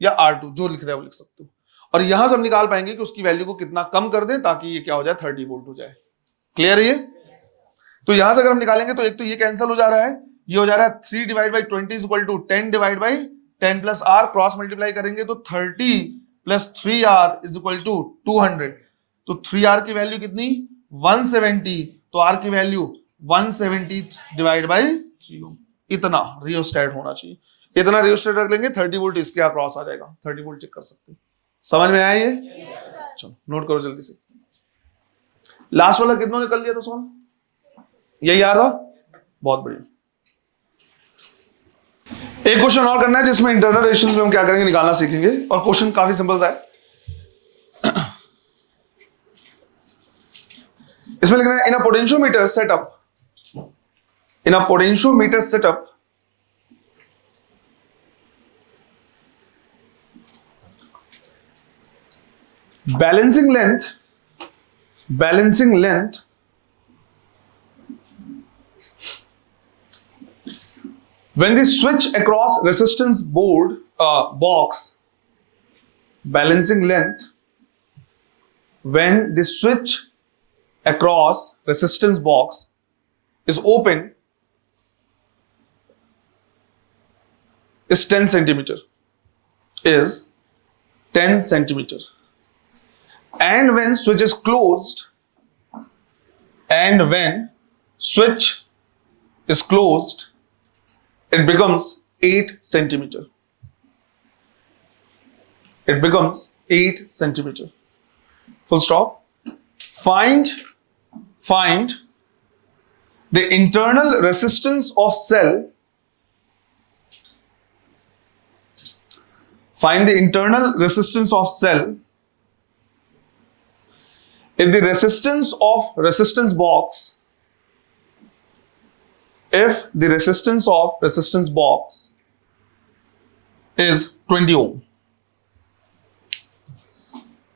या R2 जो लिख रहे हैं वो लिख सकते हो, और यहां से हम निकाल पाएंगे कि उसकी वैल्यू को कितना कम कर दें ताकि ये क्या हो जाए 30 वोल्ट हो जाए। क्लियर है ये? तो यहां से अगर हम निकालेंगे तो एक तो ये कैंसिल हो जा रहा है, ये हो जा रहा है 3 divide by 20 is equal to 10 divide by 10 plus R, cross multiply करेंगे तो 30 plus 3R is equal to 200, तो 3R की वैल्यू कितनी 170, तो R की वैल्यू 170 डिवाइड बाई 3, इतना रियोस्टेट होना चाहिए। इतना रियोस्टेट रख लेंगे 30 वोल्ट इसके अक्रॉस आ जाएगा, 30 वोल्ट चेक कर सकते हैं। समझ में आया ये? चलो नोट करो जल्दी से। लास्ट वाला कितनों ने कर लिया था सॉल्व, यही आ रहा, बहुत बढ़िया। एक क्वेश्चन और करना है जिसमें इंटरनल रेशियोज में हम क्या करेंगे निकालना सीखेंगे, और क्वेश्चन काफी सिंपल सा है। इसमें लिखना है in a potentiometer setup, in a potentiometer setup balancing length when they switch across resistance board box, balancing length when they switch across resistance box is open is 10 centimeter, is 10 centimeter, and when switch is closed, and when switch is closed, it becomes 8 centimeter. It becomes 8 centimeter. Full stop. Find the internal resistance of cell. Find the internal resistance of cell if the resistance of resistance box, if the resistance of resistance box is 20 ohm,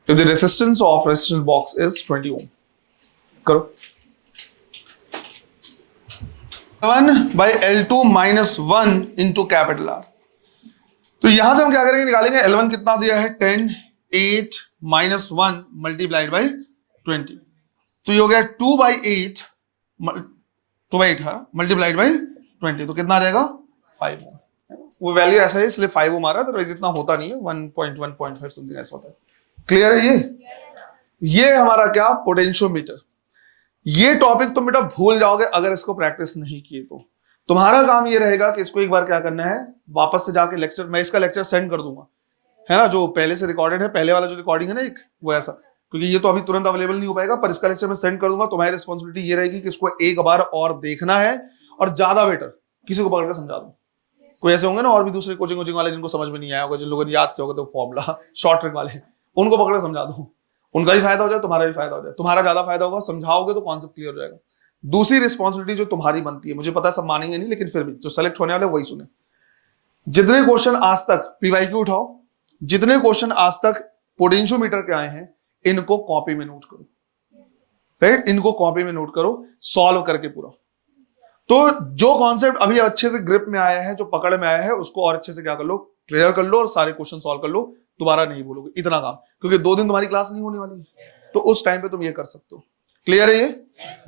if the resistance of resistance box is 20 ohm, करो 1 by L2 minus 1 into capital R। तो यहां से हम क्या करेंगे निकालेंगे L1 कितना दिया है 10, 8 minus 1 multiplied by 20, तो ये हो गया 2 by 8 मल्टीप्लाइड बाई 20, तो कितना आ जाएगा 5 ओम। वो वैल्यू ऐसा है इसलिए 5 ओम आ रहा है, तो इतना होता नहीं है 1.1.5 समथिंग ऐसा होता है। क्लियर है ये हमारा क्या, पोटेंशियोमीटर। ये टॉपिक तुम बेटा भूल जाओगे अगर इसको प्रैक्टिस नहीं किए तो। तुम्हारा काम ये रहेगा कि इसको एक बार क्या करना है, वापस से जाके लेक्चर, मैं इसका लेक्चर सेंड कर दूंगा, है ना, जो पहले से रिकॉर्डेड है, पहले वाला जो रिकॉर्डिंग है ना एक, वो ऐसा, क्योंकि ये तो अभी तुरंत अवेलेबल नहीं हो पाएगा, पर इसका लेक्चर मैं सेंड कर दूंगा। तुम्हारी रिस्पॉन्सिबिलिटी ये रहेगी कि इसको एक बार और देखना है, और ज्यादा बेटर किसी को पकड़कर समझा दो। कोई ऐसे होंगे ना और भी दूसरे कोचिंग वाले जिनको समझ में नहीं आया होगा, जिन लोगों ने याद किया होगा तो फॉर्मूला शॉर्ट ट्रिक वाले, उनको पकड़ समझा दो, उनका भी फायदा हो जाए, तुम्हारा भी फायदा हो जाए। तुम्हारा ज्यादा फायदा होगा, समझाओगे तो कॉन्सेप्ट क्लियर हो जाएगा। दूसरी रिस्पॉन्सिबिलिटी जो तुम्हारी बनती है, मुझे पता है सब मानेंगे नहीं, लेकिन फिर भी जो सेलेक्ट होने वाले वही सुने। जितने क्वेश्चन आज तक पीवाईक्यू उठाओ, जितने क्वेश्चन आज तक पोटेंशियोमीटर के आए हैं, इनको कॉपी में नोट करो, राइट, इनको कॉपी में नोट करो, सॉल्व करके पूरा। तो जो कॉन्सेप्ट अभी अच्छे से ग्रिप में आया है, जो पकड़ में आया है, उसको और अच्छे से क्या कर लो, क्लियर कर लो, और सारे क्वेश्चन सॉल्व कर लो, दोबारा नहीं बोलोगे, इतना काम, क्योंकि 2 दिन तुम्हारी क्लास नहीं होने वाली है, तो उस टाइम पे तुम ये कर सकते हो। क्लियर है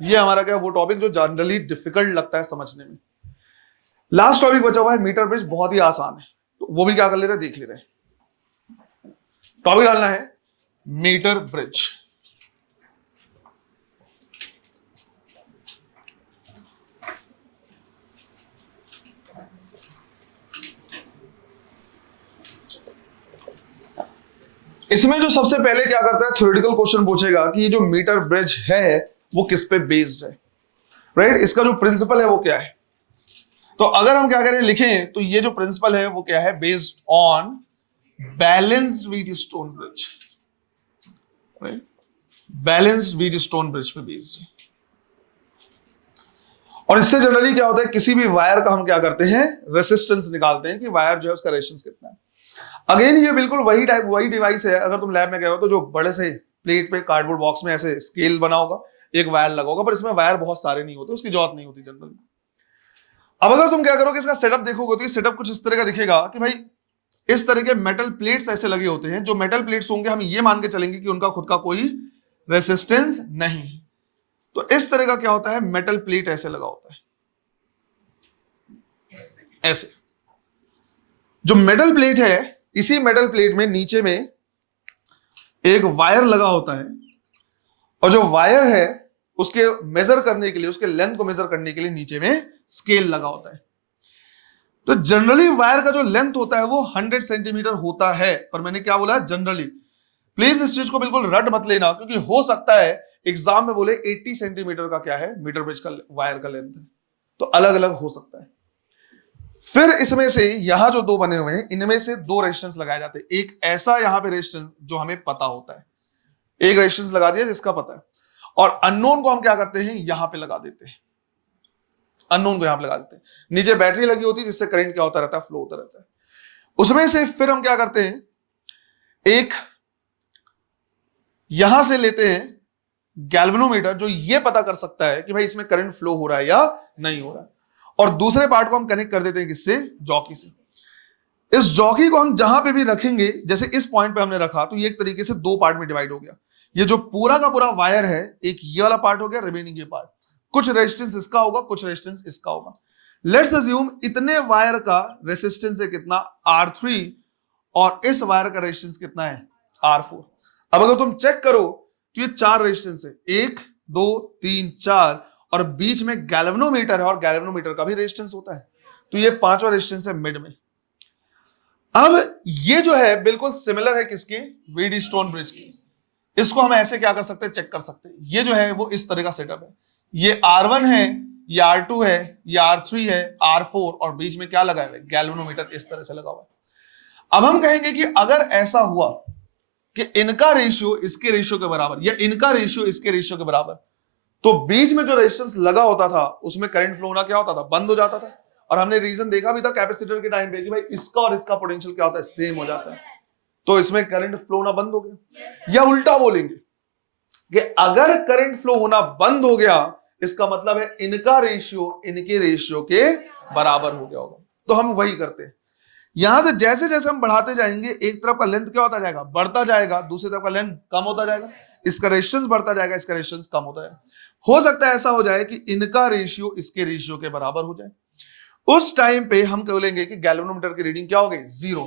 ये हमारा क्या, वो टॉपिक जो जनरली डिफिकल्ट लगता है समझने में। लास्ट टॉपिक बचा हुआ है मीटर ब्रिज, बहुत ही आसान है, तो वो भी क्या कर ले रहे, देख ले रहे। टॉपिक डालना है मीटर ब्रिज। इसमें जो सबसे पहले क्या करता है, थ्योरेटिकल क्वेश्चन पूछेगा कि ये जो मीटर ब्रिज है वो किस पे बेस्ड है, राइट, इसका जो प्रिंसिपल है वो क्या है। तो अगर हम क्या करें, लिखें, तो ये जो प्रिंसिपल है वो क्या है, based on balanced Wheatstone bridge, right, balanced Wheatstone bridge पे बेस्ड है। और इससे जनरली क्या होता है, किसी भी वायर का हम क्या करते हैं, रेसिस्टेंस निकालते हैं कि वायर जो है उसका रेजिस्टेंस कितना है। अगेन ये बिल्कुल वही डिवाइस है, अगर तुम लैब में गए हो तो जो बड़े से प्लेट पे कार्डबोर्ड बॉक्स में ऐसे स्केल बना होगा, एक वायर लगा होगा, पर इसमें वायर बहुत सारे नहीं होते, उसकी जरूरत नहीं होती जनरली। अब अगर तुम क्या करोगे, इसका सेटअप देखोगे तो ये सेटअप कुछ इस तरह का दिखेगा कि भाई इस तरह के मेटल प्लेट्स ऐसे लगे होते हैं, जो मेटल प्लेट्स होंगे हम ये मान के चलेंगे कि उनका खुद का कोई रेसिस्टेंस नहीं है। तो इस तरह का क्या होता है, मेटल प्लेट ऐसे लगा होता है, ऐसे जो मेटल प्लेट है, इसी मेटल प्लेट में नीचे में एक वायर लगा होता है, और जो वायर है उसके मेजर करने के लिए, उसके लेंथ को मेजर करने के लिए नीचे में स्केल लगा होता है। तो जनरली वायर का जो लेंथ होता है वो 100 सेंटीमीटर होता है, पर मैंने क्या बोला, जनरली। प्लीज इस चीज को बिल्कुल रट मत लेना, क्योंकि हो सकता है एग्जाम में बोले 80 सेंटीमीटर का क्या है, मीटर ब्रिज का वायर का लेंथ है, तो अलग अलग हो सकता है। फिर इसमें से यहां जो 2 बने हुए हैं, इनमें से 2 रेजिस्टेंस लगाए जाते हैं। एक ऐसा यहां पे रेजिस्टेंस जो हमें पता होता है, एक रेजिस्टेंस लगा दिया जिसका पता है, और अननोन को हम क्या करते हैं, यहां पे लगा देते हैं, अननोन को यहां पे लगा देते हैं। नीचे बैटरी लगी होती है जिससे करंट क्या होता रहता है, फ्लो होता रहता है। उसमें से फिर हम क्या करते हैं, एक यहां से लेते हैं गैल्वेनोमीटर, जो ये पता कर सकता है कि भाई इसमें करंट फ्लो हो रहा है या नहीं हो रहा है, और दूसरे पार्ट को हम कनेक्ट कर देते हैं किससे, जॉकी से। इस जॉकी को हम जहां पे भी रखेंगे, जैसे इस पॉइंट पे हमने रखा, तो ये एक तरीके से 2 पार्ट में डिवाइड हो गया। ये जो पूरा का पूरा वायर है, एक ये वाला पार्ट हो गया, रिमेनिंग ये पार्ट, कुछ रेजिस्टेंस इसका होगा, कुछ रेजिस्टेंस इसका होगा। लेट्स अज्यूम इतने वायर का रेजिस्टेंस है कितना, R3, और इस वायर का रेजिस्टेंस कितना है, R4। अब अगर तुम चेक करो तो ये 4 रेजिस्टेंस है, 1 2 3 4, और बीच में गैल्वेनोमीटर है, और गैल्वेनोमीटर का भी रेजिस्टेंस होता है, तो ये 5वां रेजिस्टेंस है मिड में। अब ये जो है बिल्कुल सिमिलर है किसके, व्हीटस्टोन ब्रिज की। इसको हम ऐसे क्या कर सकते हैं, चेक कर सकते हैं। ये जो है वो इस तरह का सेटअप है, ये R1 है, ये R2 है, ये R3 है, R4, और बीच में क्या लगा है, गैल्वेनोमीटर इस तरह से लगा हुआ है। अब हम कहेंगे कि अगर ऐसा हुआ कि इनका रेशियो इसके रेशियो के बराबर, या इनका रेशियो इसके रेशियो के बराबर, तो बीच में जो रेजिस्टेंस लगा होता था उसमें करंट फ्लो होना क्या होता था, बंद हो जाता था। और हमने रीजन देखा भी था कैपेसिटर के टाइम पे कि भाई इसका और इसका पोटेंशियल क्या होता है, सेम हो जाता है, तो इसमें करंट फ्लो होना बंद हो गया। या उल्टा बोलेंगे कि अगर करंट फ्लो होना बंद हो गया, इसका मतलब है इनका रेशियो इनके रेशियो के बराबर हो गया होगा। तो हम वही करते हैं, यहां से जैसे जैसे हम बढ़ाते जाएंगे, एक तरफ का लेंथ क्या होता जाएगा, बढ़ता जाएगा, दूसरी तरफ का लेंथ कम होता जाएगा, इसका रेजिस्टेंस बढ़ता जाएगा, इसका रेजिस्टेंस कम होता जाएगा। हो सकता है ऐसा हो जाए कि इनका रेशियो इसके रेशियो के बराबर हो जाए। उस टाइम पे हम बोलेंगे कि गैल्वेनोमीटर की रीडिंग क्या हो गई, 0।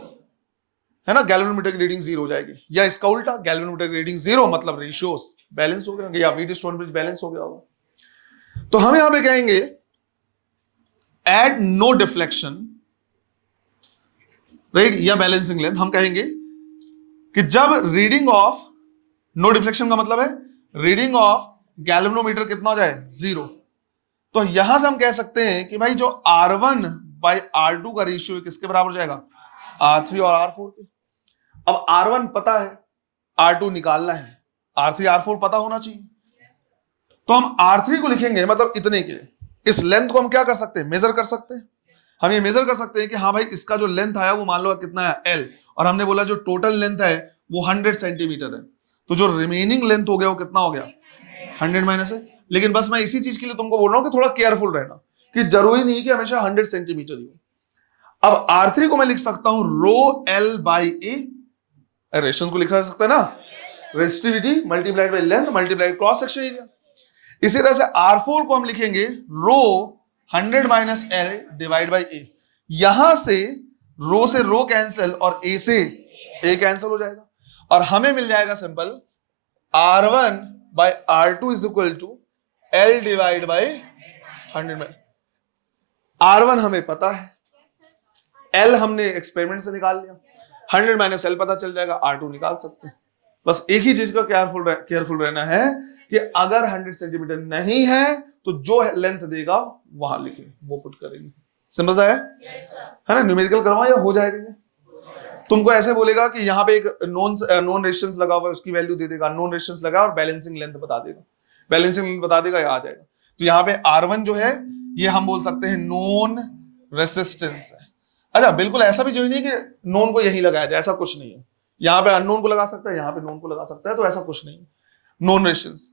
है ना, गैल्वेनोमीटर की रीडिंग 0 हो जाएगी। या इसका उल्टा, गैल्वेनोमीटर की रीडिंग 0 मतलब रेशियोस बैलेंस हो गए, या व्हीटस्टोन ब्रिज बैलेंस हो गया होगा। तो हम यहां पे कहेंगे एड नो डिफ्लेक्शन, राइट, या बैलेंसिंग लेंथ। हम कहेंगे कि जब रीडिंग ऑफ, नो डिफ्लेक्शन का मतलब है रीडिंग ऑफ गैल्वेनोमीटर कितना हो जाए 0, तो यहां से हम कह सकते हैं कि भाई जो R1 बाई R2 का रेशियो किसके बराबर हो जाएगा, R3 और R4 के। अब R1 पता है, R2 निकालना है, R3 R4 पता होना चाहिए, तो हम R3 को लिखेंगे मतलब इतने के। इस लेंथ को हम क्या कर सकते हैं, मेजर कर सकते हैं। हम ये मेजर कर सकते हैं कि हाँ भाई इसका जो लेंथ आया वो मान लो कितना है L, और हमने बोला जो टोटल लेंथ है वो 100 सेंटीमीटर है, तो जो रिमेनिंग लेंथ हो गया वो कितना हो गया 100 माइनस है। लेकिन बस मैं इसी चीज के लिए तुमको बोल रहा हूं कि थोड़ा केयरफुल रहना, कि जरूरी नहीं कि हमेशा 100 सेंटीमीटर ही हो। अब R3 को मैं लिख सकता हूं रो L बाई ए, रेशंस को लिखा जा सकता है ना, resistivity multiplied by length multiplied cross section area. इसी तरह से R4 को हम लिखेंगे रो 100 माइनस L डिवाइड बाई ए। यहां से रो कैंसिल और ए से ए कैंसिल हो जाएगा, और हमें मिल जाएगा simple R1 by R2 is equal to L divide by 100 में। R1 हमें पता है, L हमने एक्सपेरिमेंट से निकाल लिया, 100 माइनस L पता चल जाएगा, R2 निकाल सकते हैं। बस एक ही चीज का केयरफुल रहना है कि अगर 100 सेंटीमीटर नहीं है तो जो लेंथ देगा वहां लिखेंगे, वो पुट करेंगे। सिंपल सा है ना, न्यूमेरिकल करवा या हो जाएगा। तुमको ऐसे बोलेगा कि यहाँ पे एक नॉन रेजिस्टेंस लगा हुआ है, उसकी वैल्यू दे देगा, नॉन रेजिस्टेंस लगा और बैलेंसिंग लेंथ बता देगा, बैलेंसिंग लेंथ बता देगा, या आ जाएगा। तो यहाँ पे R1 जो है ये हम बोल सकते हैं नॉन रेजिस्टेंस है। अच्छा, बिल्कुल ऐसा भी जो नहीं कि नॉन को यही लगाया जाए, ऐसा कुछ नहीं है। यहाँ पे अननोन को लगा सकता है, यहाँ पे नॉन को लगा सकता है, तो ऐसा कुछ नहीं है। नॉन रेजिस्टेंस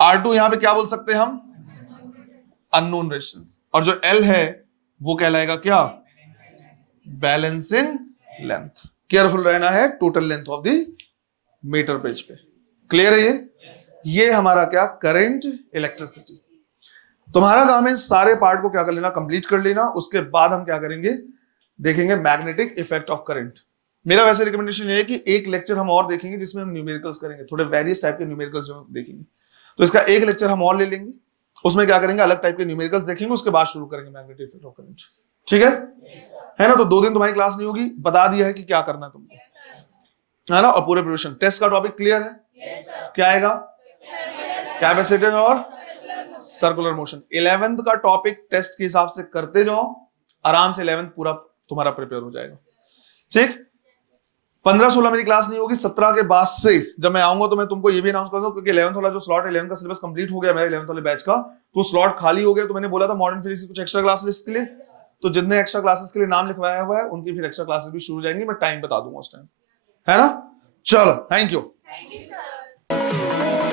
R2 यहाँ पे क्या बोल सकते हैं हम, अननोन रेजिस्टेंस, और जो L है वो कहलाएगा क्या, बैलेंसिंग लेंथ। केयरफुल रहना है total length of the meter पेज पे। क्लियर है ये हमारा क्या, करंट इलेक्ट्रिसिटी। तुम्हारा काम है सारे पार्ट को क्या कर लेना, कंप्लीट कर लेना। उसके बाद हम क्या करेंगे, देखेंगे मैग्नेटिक इफेक्ट ऑफ करंट। मेरा वैसे रिकमेंडेशन ये है कि एक लेक्चर हम और देखेंगे जिसमें हम न्यूमेरिकल्स करेंगे, थोड़े वेरियस टाइप के न्यूमेरिकल्स देखेंगे। तो इसका एक लेक्चर हम और ले लेंगे, उसमें क्या करेंगे, अलग टाइप के न्यूमेरिकल्स देखेंगे, उसके बाद शुरू करेंगे मैग्नेटिक इफेक्ट ऑफ करंट। ठीक है ना। तो 2 दिन तुम्हारी क्लास नहीं होगी, बता दिया है कि क्या करना है तुमको, है ना। और पूरे प्रिपरेशन टेस्ट का टॉपिक क्लियर है, क्या आएगा, कैपेसिटेंस और सर्कुलर मोशन। 11th का टॉपिक टेस्ट के हिसाब से करते जाओ, आराम से 11th पूरा तुम्हारा प्रिपेयर हो जाएगा। ठीक, 15-16 मेरी क्लास नहीं होगी, 17 के बाद से जब मैं आऊंगा तो मैं तुमको ये भी अनाउंस करूंगा, क्योंकि 11th वाला जो स्लॉट है, 11th का सिलेबस कंप्लीट हो गया मेरे 11th वाले बैच का, तो स्लॉट खाली हो गया। तो मैंने बोला था मॉडर्न फिजिक्स की कुछ एक्स्ट्रा क्लासेस के लिए, तो जितने एक्स्ट्रा क्लासेस के लिए नाम लिखवाया हुआ है उनकी फिर एक्स्ट्रा क्लासेस भी शुरू हो जाएंगी, मैं टाइम बता दूंगा उस टाइम, है ना। चलो, थैंक यू सर।